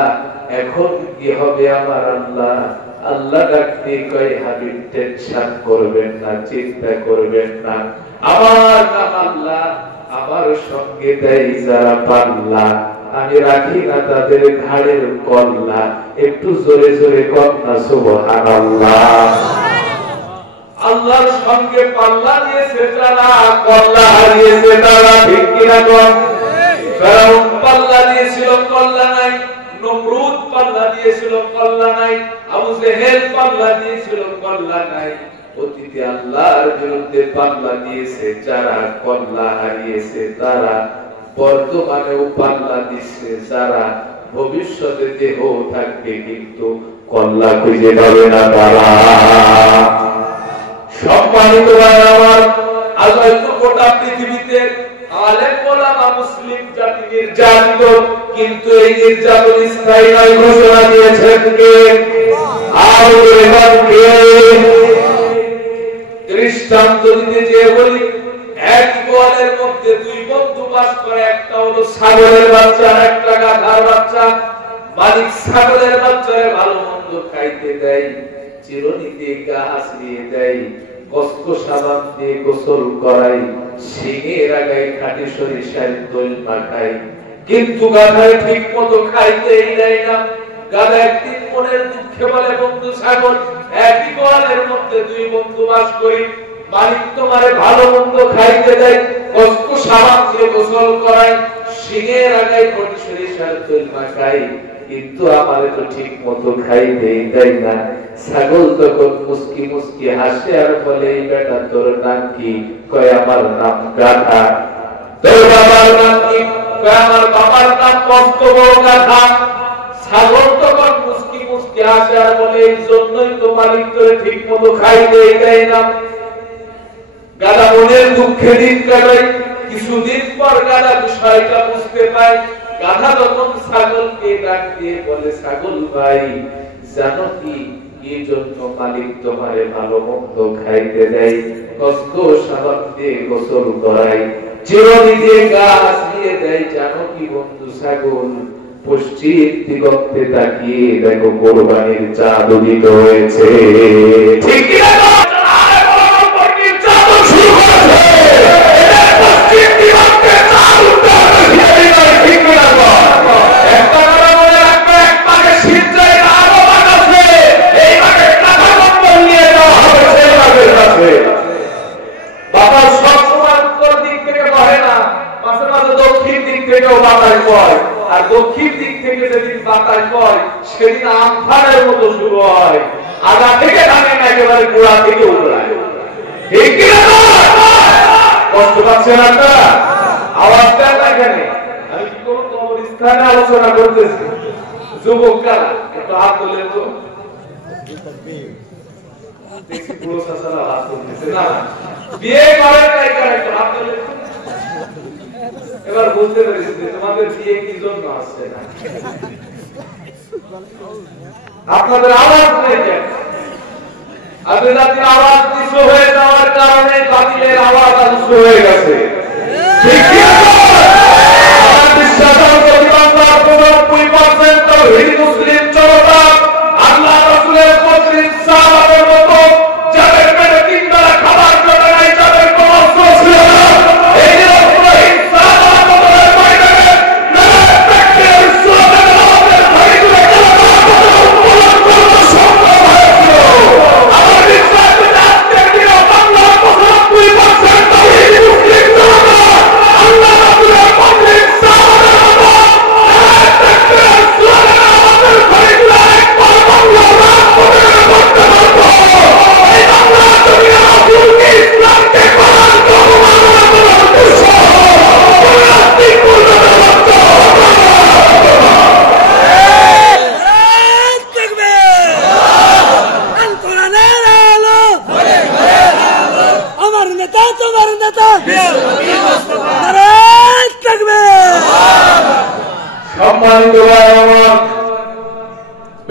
এখন কি হবে আমার আল্লাহ? আল্লাহ ডাকতে কয়, হাবিব, টেনশন করবেন না, চিন্তা করবেন না, আমার নাম আল্লাহ, আমার সঙ্গে দেয় যারা পাল্লা, আমি রাখি না তাদের ঘাড়ের কল্লা। একটু জোরে জোরে কন্যা সুবহানাল্লাহ। আল্লাহর সঙ্গে পাল্লা দিয়েছে যারা, কল্লা হারিয়েছে তারা, ঠিক কিনা কন? ফেরাউন পাল্লা দিয়েছিল, কল্লা নাই। নমরুদ পাল্লা দিয়েছিল, কল্লা নাই। আবু জেহেল পাল্লা দিয়েছিল, কল্লা নাই। অতীতে আল্লাহর বিরুদ্ধে পাল্লা দিয়েছে যারা, কল্লা হারিয়েছে তারা। বর্তমানেও পাল্লা দিচ্ছে যারা, ভবিষ্যতে দেহ থাকবে কিন্তু কল্লা খুঁজে পাবে না তারা। সম্মানিত ভাইরা আমার, আল্লাহ তো গোটা পৃথিবীতে আলেম ওলামা মুসলিম জাতি নির্যাতিত, কিন্তু এই নির্যাতন স্থায়ী নয় ঘোষণা দিয়েছেন কে? আর কে? দৃষ্টান্ত দিতে যে বলি, এক গোয়ালের মধ্যে 2 বন্ধু বাস করে, একটা হলো ছাগলের বাচ্চা, একটা গাধার বাচ্চা। মালিক ছাগলের বাচ্চারে ভালো মন্দ খাইতে দেয়, চিরুনি দিয়ে গা হাসিয়ে দেয়, কষ্ট সাবান দিয়ে গোসল করাই, শিঙের আগায় খাঁটি সরিষার তেল মাখাই, কিন্তু গাধায় ঠিক মতো খাইতেই দেয় না। গাধা একদিন মনের দুঃখে বলে, বন্ধু ছাগল, একই গোয়ালের মধ্যে দুই বন্ধু বাস করি, মালিক তোমারে ভালো মন্দ খাইতে দেয়, কষ্ট সাবান দিয়ে গোসল করাই, শিঙের আগায় খাঁটি সরিষার তেল মাখাই, কিন্তু আমারে তো ঠিক মতো খাইতেই দেয় না। ছাগল তখন মুস্কি মুস্কি হাসে আর বলে, এই বেটা তোর নাম কি? কয় আমার নাম গাধা। তোর বাবার নাম কি? কয় আমার বাবার নাম মস্ত বড় গাধা। ছাগল তখন মুস্কি মুস্কি হাসে আর বলে, এই জন্যই তো মালিক তোরে ঠিক মতো খাইতেই দেয় না। গাধা মনের দুঃখে দিন কাটায়। কিছুদিন পর গাধা বিষয়টা বুঝতে পায়। গাধা তখন ছাগলকে ডাক দিয়ে বলে, ছাগল ভাই, জানো কি এই জন্য মালিক তোমারে ভালো মন্দ খাইতে দেয়, কষ্ট সাবান দিয়ে গোসল করায়, চিরুনি দিয়ে গা হাসিয়ে দেয়? জানো কি বন্ধু ছাগল? পশ্চিম দিগন্তে তাকিয়ে দেখো কোরবানির চাঁদ উদিত হয়েছে। ঠিক কি না? আর দক্ষিণ দিক থেকে যেদিন বাতাস বয় সেদিন আমফানের মতো শুরু হয়, আগা থেকে নামে না, একেবারে গোড়া থেকে উড়ায়। ঠিক কি না? কষ্ট পাচ্ছেন আপনারা? আওয়াজ দেন না কেন? আমি কি কোনো কবরস্থানে আলোচনা করতেছি? যুবকরা একটু হাত তুলে তো, দেখি পুরো চাচারা হাত তুলতেছে না, বিয়ে করেন না, একটু হাত তুলে। এবার বলতে পেরেছি তোমাদের বিয়ে কি জন্য আসছে না? আপনাদের আওয়াজ নেই কেন? আপনাদের আওয়াজ নিঃস্ব হয়ে যাওয়ার কারণে বাতিলের আওয়াজ নিঃস্ব হয়ে গেছে। ঠিক কি না? আমার বিশ্বাস আছে বাংলার 90% তাওহীদ মুসলিম জনতা আল্লাহ রাসূলের মুসলিম সাহাবাদের মতো যাদের পেটে তিন বেলা খাবার জোটে নাই, যাদের কোনো অস্ত্র ছিল না, এই যে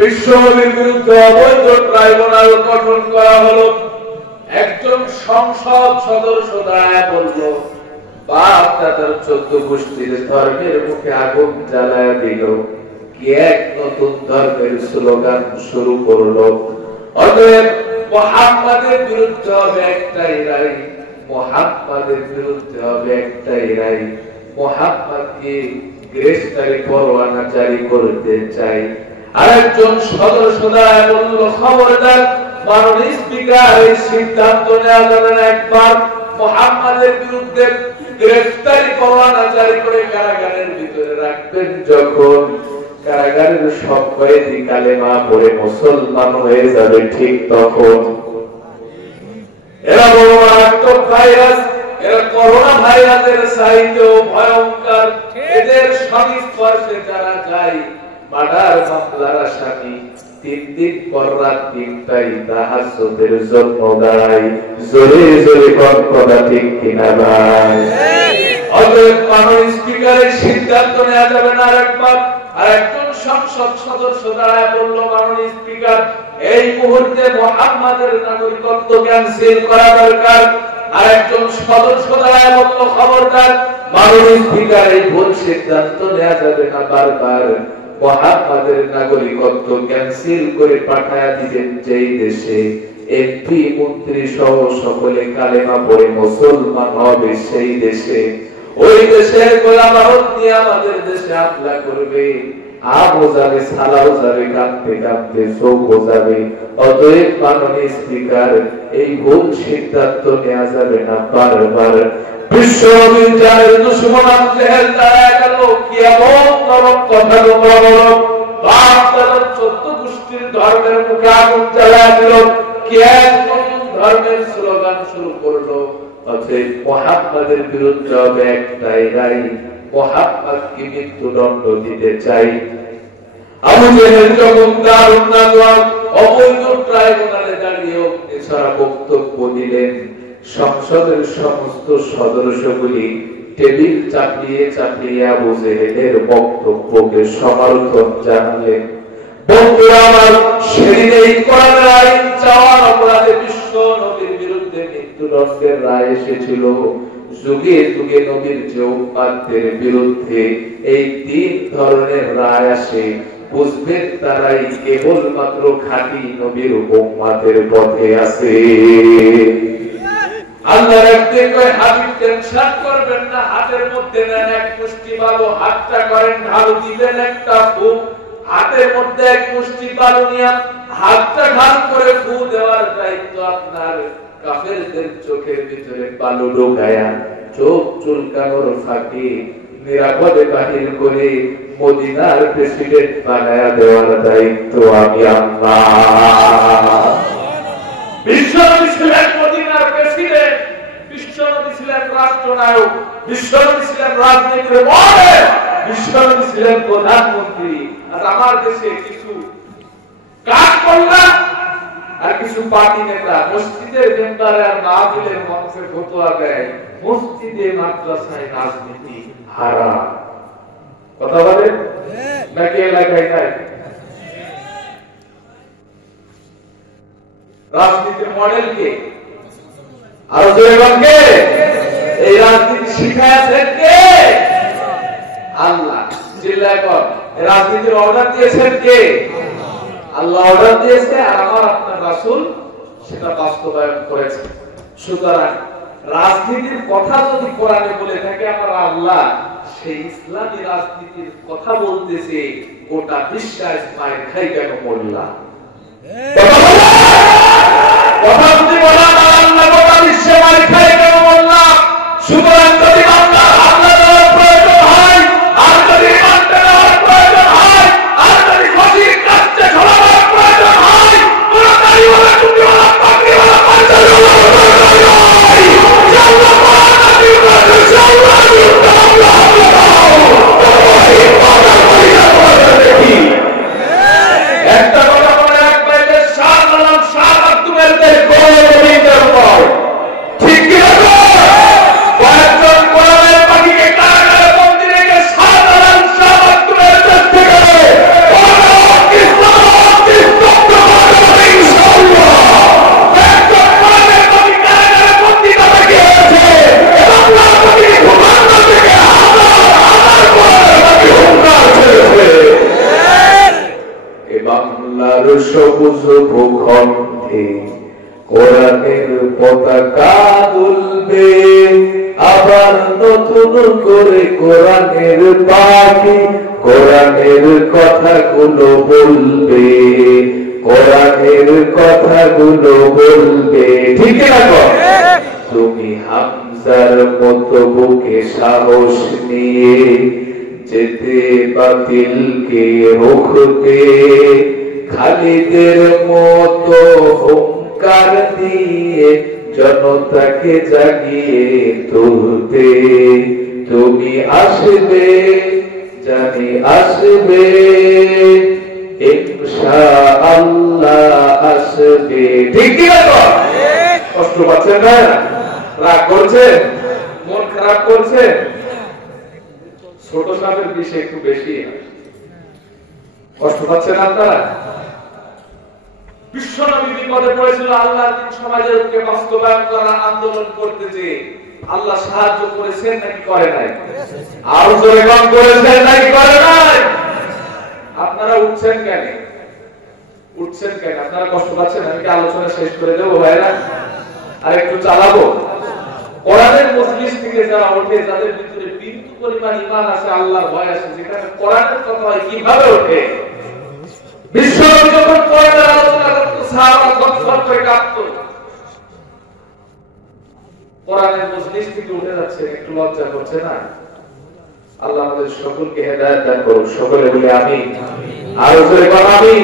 বিশ্বনবীর বিরুদ্ধে অবৈধ ট্রাইব্যুনাল গঠন করা হলো। একজন সংসদ সদস্য দাঁড়ায় বলল, বাপ দাদার 14 গোষ্ঠীর ধর্মের মুখে আগুন জ্বালায় দিল, কি এক নতুন ধর্মের স্লোগান শুরু করলো। অতএব মুহাম্মাদের বিরুদ্ধে হবে একটাই রায়, মুহাম্মাদের বিরুদ্ধে হবে একটাই রায়, মুহাম্মাদকে গ্রেফতারি পরোয়ানা জারি করতে চাই। আরেকজন সদস্য দাঁড়ায় বলল, খবরদার মাননীয় স্পিকার, এই সিদ্ধান্ত নেওয়া যাবে না। একবার মুহাম্মাদের বিরুদ্ধে গ্রেফতারি পরোয়ানা জারি করে কারাগারের ভিতরে রাখবেন, যখন কারাগারের সব কয়েদি কালেমা পড়ে মুসলমান হয়ে যাবে, ঠিক তখন এরা বড় মারাত্মক ভাইরাস, এরা করোনা ভাইরাসের চাইতেও ভয়ঙ্কর। এদের সংস্পর্শে যারা যায়, মার্ডার মামলার আসামি 3 দিন পর রাত 3টায় তাহাজ্জুদের জন্য দাঁড়ায়। জোরে জোরে কথা ঠিক কিনা ভাই? অতএব মাননীয় স্পিকারের সিদ্ধান্ত নেওয়া যাবে না। আরেকজন সংসদ সদস্য দাঁড়ায় বলল, মাননীয় স্পিকার, এই মুহূর্তে মুহাম্মাদের নাগরিকত্ব ক্যান্সেল করা দরকার। আরেকজন সদস্য দাঁড়ায় বলল, খবরদার মাননীয় স্পিকার, এই ভুল সিদ্ধান্ত নেওয়া যাবে না। বারবার মুহাম্মাদের নাগরিকত্ব ক্যান্সেল করে পাঠায়া দিবেন যেই দেশে, এমপি মন্ত্রী সহ সকলে কালেমা পড়ে মুসলমান হবে সেই দেশে, ওই দেশের গোলাবারুদ নিয়ে আমাদের দেশে হামলা করবে, আবু যাবে, সালাও যাবে, কাঁদতে কাঁদতে চোখও যাবে। অতএব মাননীয় স্পিকার, এই ভুল সিদ্ধান্ত নেওয়া যাবে না। বারবার বিশ্বনবীর জানের দুশমন আবু জেহেল দাঁড়ায় গেল, কিয়ামত নরক কথা বলল, বাপ দাদার 14 গোষ্ঠীর ধর্মের মুখে আগুন জ্বালায় দিল, কিয়ামত ধর্মের স্লোগান শুরু করলো। অতএব মুহাম্মাদের বিরুদ্ধে হবে একটাই রায়, মুহাম্মাদকে মৃত্যুদণ্ড দিতে চাই। আবু জেহেল যখন দারুন নাদওয়া অবৈধ ট্রাইব্যুনালে দাঁড়িয়ে অগ্নিছড়া বক্তব্য দিলেন, সংসদের সমস্ত সদস্যগুলি টেবিল চাপিয়ে চাপিয়ে আবু জেহেলের বক্তব্যকে সমর্থন জানালেন। বন্ধুরা আমার, সেদিন এই কোরআনের আইন চাওয়ার অপরাধে বিশ্ব নবীর বিরুদ্ধে মৃত্যুদণ্ডের রায় এসেছিল। যুগে যুগে নবীর যে উম্মতের বিরুদ্ধে এই 3 ধরনের রায় আসে, বুঝবেন তারাই কেবলমাত্র খাঁটি নবীর উম্মতের পথে আছে। আল্লাহর একদিন কয়, হাবিব টেনশন করবেন না, হাতের মধ্যে নেন এক মুষ্টি বালু, হাতটা করেন ঢালু, দিবেন একটা ফু, হাতের মধ্যে এক মুষ্টি বালু নিয়ে হাতটা ঢাল করে ফু দেওয়ার দায়িত্ব আপনার। কাফেরদের চোখের ভিতরে বালু ঢোকায়া চোখ চুলকানোর ফাঁকে নিরাপদে বাহির করে মদিনার প্রেসিডেন্ট বানায়া দেওয়ার দায়িত্ব আমি আল্লাহ। বিশ্বনবী ছিলেন মদিনার প্রেসিডেন্ট, বিশ্বনবী ছিলেন রাষ্ট্রনায়ক, বিশ্বনবী ছিলেন রাজনীতির মডেল, বিশ্বনবী ছিলেন প্রধানমন্ত্রী। আর আমার দেশে কিছু কাজ করলাম আর কিছু পার্টি নেতা মসজিদের মেম্বারে আর মাহফিলের মঞ্চে ফতোয়া দেয়, মসজিদে মাদ্রাসায় রাজনীতি হারাম। কথা বলে নাকি এলাকায় নাই? রাজনীতির মডেল কে? আরো জোরে বলেন কে? এই রাজনীতি শিখায়েছেন কে? আল্লাহ। চিল্লায় কর, রাজনীতির অর্ডার দিয়েছেন কে? আল্লাহ অর্ডার দিয়েছে, আর আমার আপনার রাসূল সেটা বাস্তবায়ন করেছে। সুতরাং রাজনীতির কথা যদি কোরআনে বলে থাকে আমার আল্লাহ, সেই ইসলামী রাজনীতির কথা বলতেছে, গোটা বিশ্বাস মায়ের খাই কেন মোল্লা? কথা যদি বলা আল্লাহ গোটা বিশ্বে মায়ের খাই কেন মোল্লা? সুতরাং যদি আল্লাহ দেওয়ার প্রয়োজন হয়, আর যদি মানতে দেওয়ার প্রয়োজন হয়, আর যদি খুশির কাজে ছড়াবার প্রয়োজন হয়, কোন দাড়িওয়ালা টুপিওয়ালা পাগড়িওয়ালা পাঞ্জাবিওয়ালা একটা কথা মনে রাখবে, ঠিক কি কয়েকজন কোরআনের পাখিকে কারাগারে বন্দী রেখে সাধারণ শাহবাগতুমের দেশ থেকে বাংলার সবুজ ভূখণ্ডে কোরআনের পতাকা দুলবে, আবার নতুন করে কোরআনের পাখি কোরআনের কথাগুলো বলবে, কোরআনের কথাগুলো বলবে। ঠিক আছে? তুমি হামজার মতো বুকে সাহস নিয়ে যেতে বাতিলকে রুখতে, খালিদের মতো হুঙ্কার দিয়ে জনতাকে জাগিয়ে তুলতে। তুমি আসবে, জানি আসবে, ইনশাআল্লাহ আসবে। ঠিক কি না? কষ্ট পাচ্ছেন না? রাগ করছে? মন খারাপ করছে? ছোট সাপের বিষে একটু বেশি কষ্ট পাচ্ছেন আপনারা? বিশ্বনবী বিপদে পড়েছিল, আল্লাহর দ্বীন সমাজের রূপে বাস্তবায়ন করার আন্দোলন করতেছে। আল্লাহ সাহায্য করেছেন নাকি করে নাই? আরো জোরে গান করেছেন নাকি করে নাই? উঠছেন কেন? উঠছেন কেন? আপনারা কষ্ট পাচ্ছেন? আমি কি আলোচনা শেষ করে দেবো ভাইরা? আর একটু চালাবো? কোরআনের মজলিস থেকে যারা ওঠে, যাদের ভিতরে বিন্দু পরিমাণ ঈমান আছে, আল্লাহর ভয় আছে, যেখানে কোরআনের কথা হয়, কিভাবে ওঠে? বিশ্বনবী যখন কোরআনের আলোচনা করত, সাহাবারা থরথর করে কাঁপত। কোরআনের মজলিস থেকে উঠে যাচ্ছে, একটু লজ্জা করছে না? আল্লাহ আমাদের সকলকে হেদায়েত দান করুন। সকলে বলি আমিন। আর জোরে বল আমিন।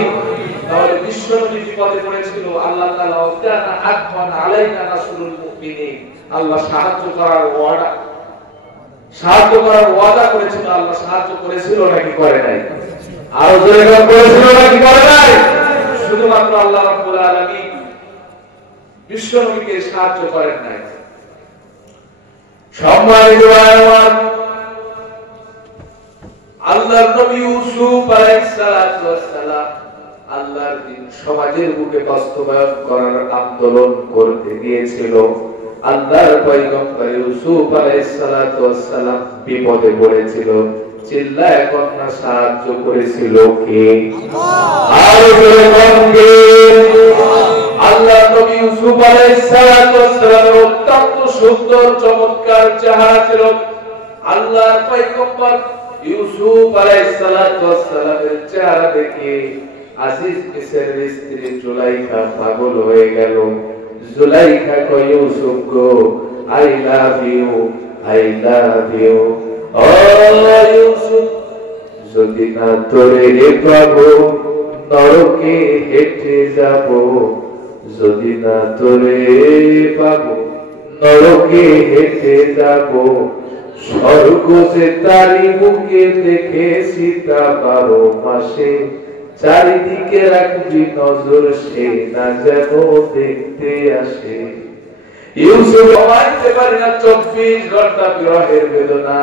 তাহলে বিশ্বনবী বিপদে পড়েছিল, আল্লাহ তাআলা ওয়াকানা হাক্কান আলাইনা নাসরুল মুমিনিন, আল্লাহ সাহায্য করার ওয়াদা করেছিল। আল্লাহ সাহায্য করেছিল নাকি করে নাই? আর জোরে বল করেছিল নাকি করে নাই? শুধুমাত্র আল্লাহ রাব্বুল আলামিন বিশ্বনবীকে সাহায্য করেন নাই। সম্মানিত ভাইরা, আল্লাহর নবী ইউসুফ আলাইহিস সালাতু ওয়াস সালাম আল্লাহর দ্বীন সমাজের বুকে বাস্তবায়ন করার আন্দোলন করতে গিয়েছিল। আল্লাহর পয়গম্বর ইউসুফ আলাইহিস সালাতু ওয়াস সালাম বিপদে পড়েছিল, চিল্লায় কন্যা সাহায্য করেছিল কে? আর জোরে বলুন কে? আল্লাহর নবী ইউসুফ আলাইহিস সালাতু ওয়াস সালামের অত্যন্ত সুন্দর চমৎকার চেহারা ছিল। আল্লাহর পয়গম্বর ইউসুফ আলাইহিস সালাতু ওয়াস সালামের চেহারা দেখে আজিজ মিসরের স্ত্রী জুলাইখা পাগল হয়ে গেল। জুলাইখা কয়, ইউসুফ গো, I love you, I love you. ও ইউসুফ, যদি না তোরে পাবো নরকে হেঁটে যাব, যদি না তোরে পাবো নরকে হেঁটে যাব। স্বর্গ যে তারি মুখে দেখেছি তা 12 মাসে, চারিদিকে রাখবি নজর, সে না যেন দেখতে আসে। ইউসুফ মানতে পারি না 24 ঘন্টা বিরহের বেদনা।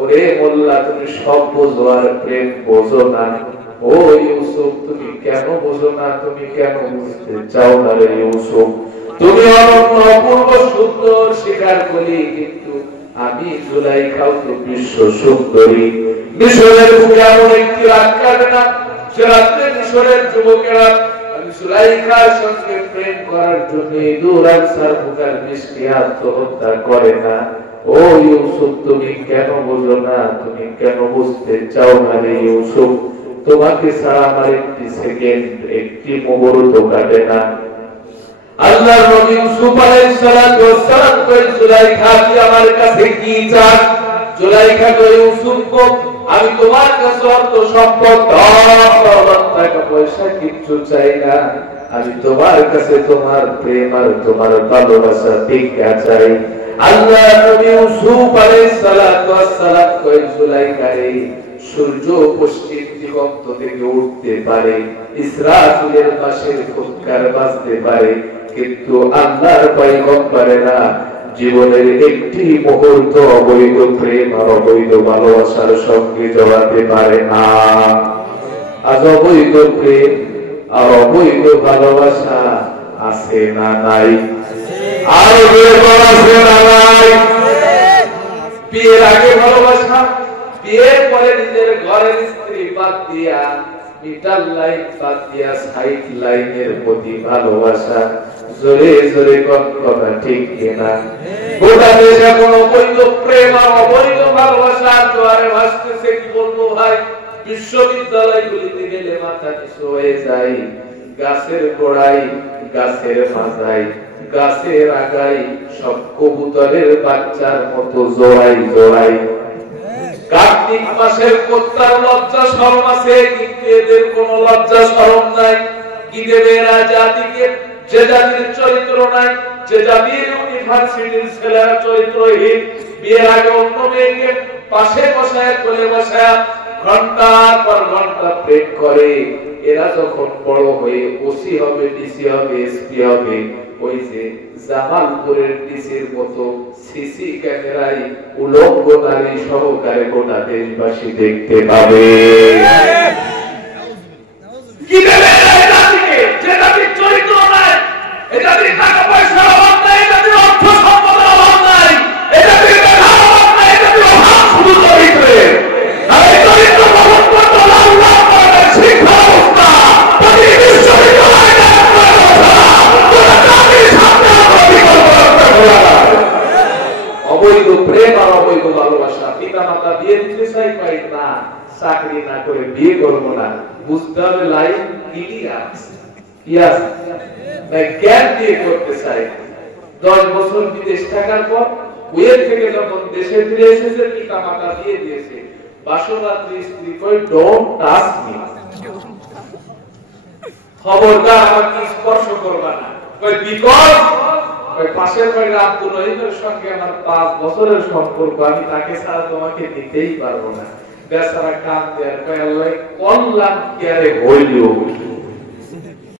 ওরে মোল্লা, তুমি সব বোঝো আর প্রেম বোঝো না। ও ইউসুফ, তুমি কেন বোঝো না? তুমি কেন বুঝতে চাও না রে ইউসুফ? তুমি অনন্য অপূর্ব সুন্দর শিকার করি, কিন্তু আমি জুলাইখাও তো বিশ্ব সুন্দরী। মিশরের বুকে এমন একটি রাত কাটে না সে রাত্রে মিশরের যুবকেরা আমি জুলাইখার সঙ্গে প্রেম করার জন্য দুরানসার বুকার মিষ্টি আত্মহত্যা করে না। ও ইউসুফ, তুমি কেন বোঝো না? তুমি কেন বুঝতে চাও না রে ইউসুফ? তোমাকে ছাড়া আমার একটি সেকেন্ড, একটি মুহূর্ত কাটে না। আল্লাহর নবী ইউসুফ আলাইহিস সালাতু ওয়াস সালাম কই, জুলাইখা কি আমার কাছে কি চান? জুলাইখা কই, ইউসুফ গো, আমি তোমার কাছে অর্থ সম্পদ, টাকা পয়সা কিচ্ছু চাই না। আমি তোমার কাছে তোমার প্রেম আর তোমার ভালোবাসা ভিক্ষা চাই। আল্লাহর নবী ইউসুফ আলাইহিস সালাতু ওয়াস সালাম কই, জুলাইখা রে, সূর্য পশ্চিম দিগন্ত থেকে উঠতে পারে, ইসরাফিলের বাঁশির ফুৎকার বাজতে পারে, কিন্তু আল্লাহর পয়গম্বরেরা জীবনের একটি মুহূর্ত অবৈধ প্রেম আর অবৈধ ভালোবাসার সঙ্গে জড়াতে পারে না। আজ অবৈধ প্রেম আর অবৈধ ভালোবাসা আছে না নাই? আর আছে না নাই? বিয়ের আগে ভালোবাসা, বিয়ের পরে নিজের ঘরের স্ত্রী বাদ দিয়া, মিটার লাইন বাদ দিয়া সাইড লাইনের প্রতি ভালোবাসা। জোরে জোরে কথা ঠিক কিনা? গোটা দেশে কোন অবৈধ প্রেম আর অবৈধ ভালোবাসার জোয়ারে ভাসতেছে। কি বলবো ভাই, বিশ্ববিদ্যালয়গুলিতে গেলে মাথা কিছু হয়ে যায়। গাছের গোড়ায়, গাছের মাথায়, গাছের আগায় সব কবুতরের বাচ্চার মতো জোড়াই জোড়াই। কার্তিক মাসের কত্তার লজ্জা শরম আছে, কিন্তু এদের কোন লজ্জা শরম নাই। কি দেবে এরা জাতিকে? যে জাতির চরিত্র নাই, যে জাতির ইউনিভার্সিটির ছেলেরা চরিত্রহীন, বিয়ের আগে অন্য মেয়েকে পাশে বসায়, কোলে বসায় ঘন্টার পর ঘন্টা প্রেম করে। এরা যখন বড় হয়ে ওসি হবে, ডিসি হবে, এসপি হবে, ওই যে জামালপুরের ডিসির মতো সিসি ক্যামেরায় উলঙ্গ নারী সহকারে গোটা দেশবাসী দেখতে পাবে। কি দেবে জাতিকে? যে জাতির চরিত্র নাই, এ জাতির টাকা পয়সার অভাব নাই, এ জাতির অর্থ সম্পদের অভাব নাই, এ জাতির মেধার অভাব নাই, এ জাতির অভাব শুধু চরিত্রে। আর এই চরিত্র বহন করতে আল্লাহ শিক্ষা অবৈধ প্রেম আর অবৈধ ভালোবাসা। পিতা মাতা বিয়ে দিতে চাই, পাই না, চাকরি না করে বিয়ে করবো না, বুঝতে হবে লাইফ ক্লিয়ার, জ্ঞান দিয়ে করতে চাই। 10 বছর বিদেশ থাকার পর কুয়েত থেকে যখন দেশে ফিরে এসেছে, পিতা মাতা দিয়ে দিয়েছে, বাসরাত্রি স্ত্রী কই ডোন্ট টাচ মি, খবরদার আমাকে স্পর্শ করবা না। কই বিকজ ওই পাশের বাড়ির আব্দুল রহিমের সঙ্গে আমার 5 বছরের সম্পর্ক, আমি তাকে ছাড়া তোমাকে দিতেই পারবো না। বেচারা কাঁদতে আর কয় আল্লাহ কল্যাণ কেয়ারে হইল।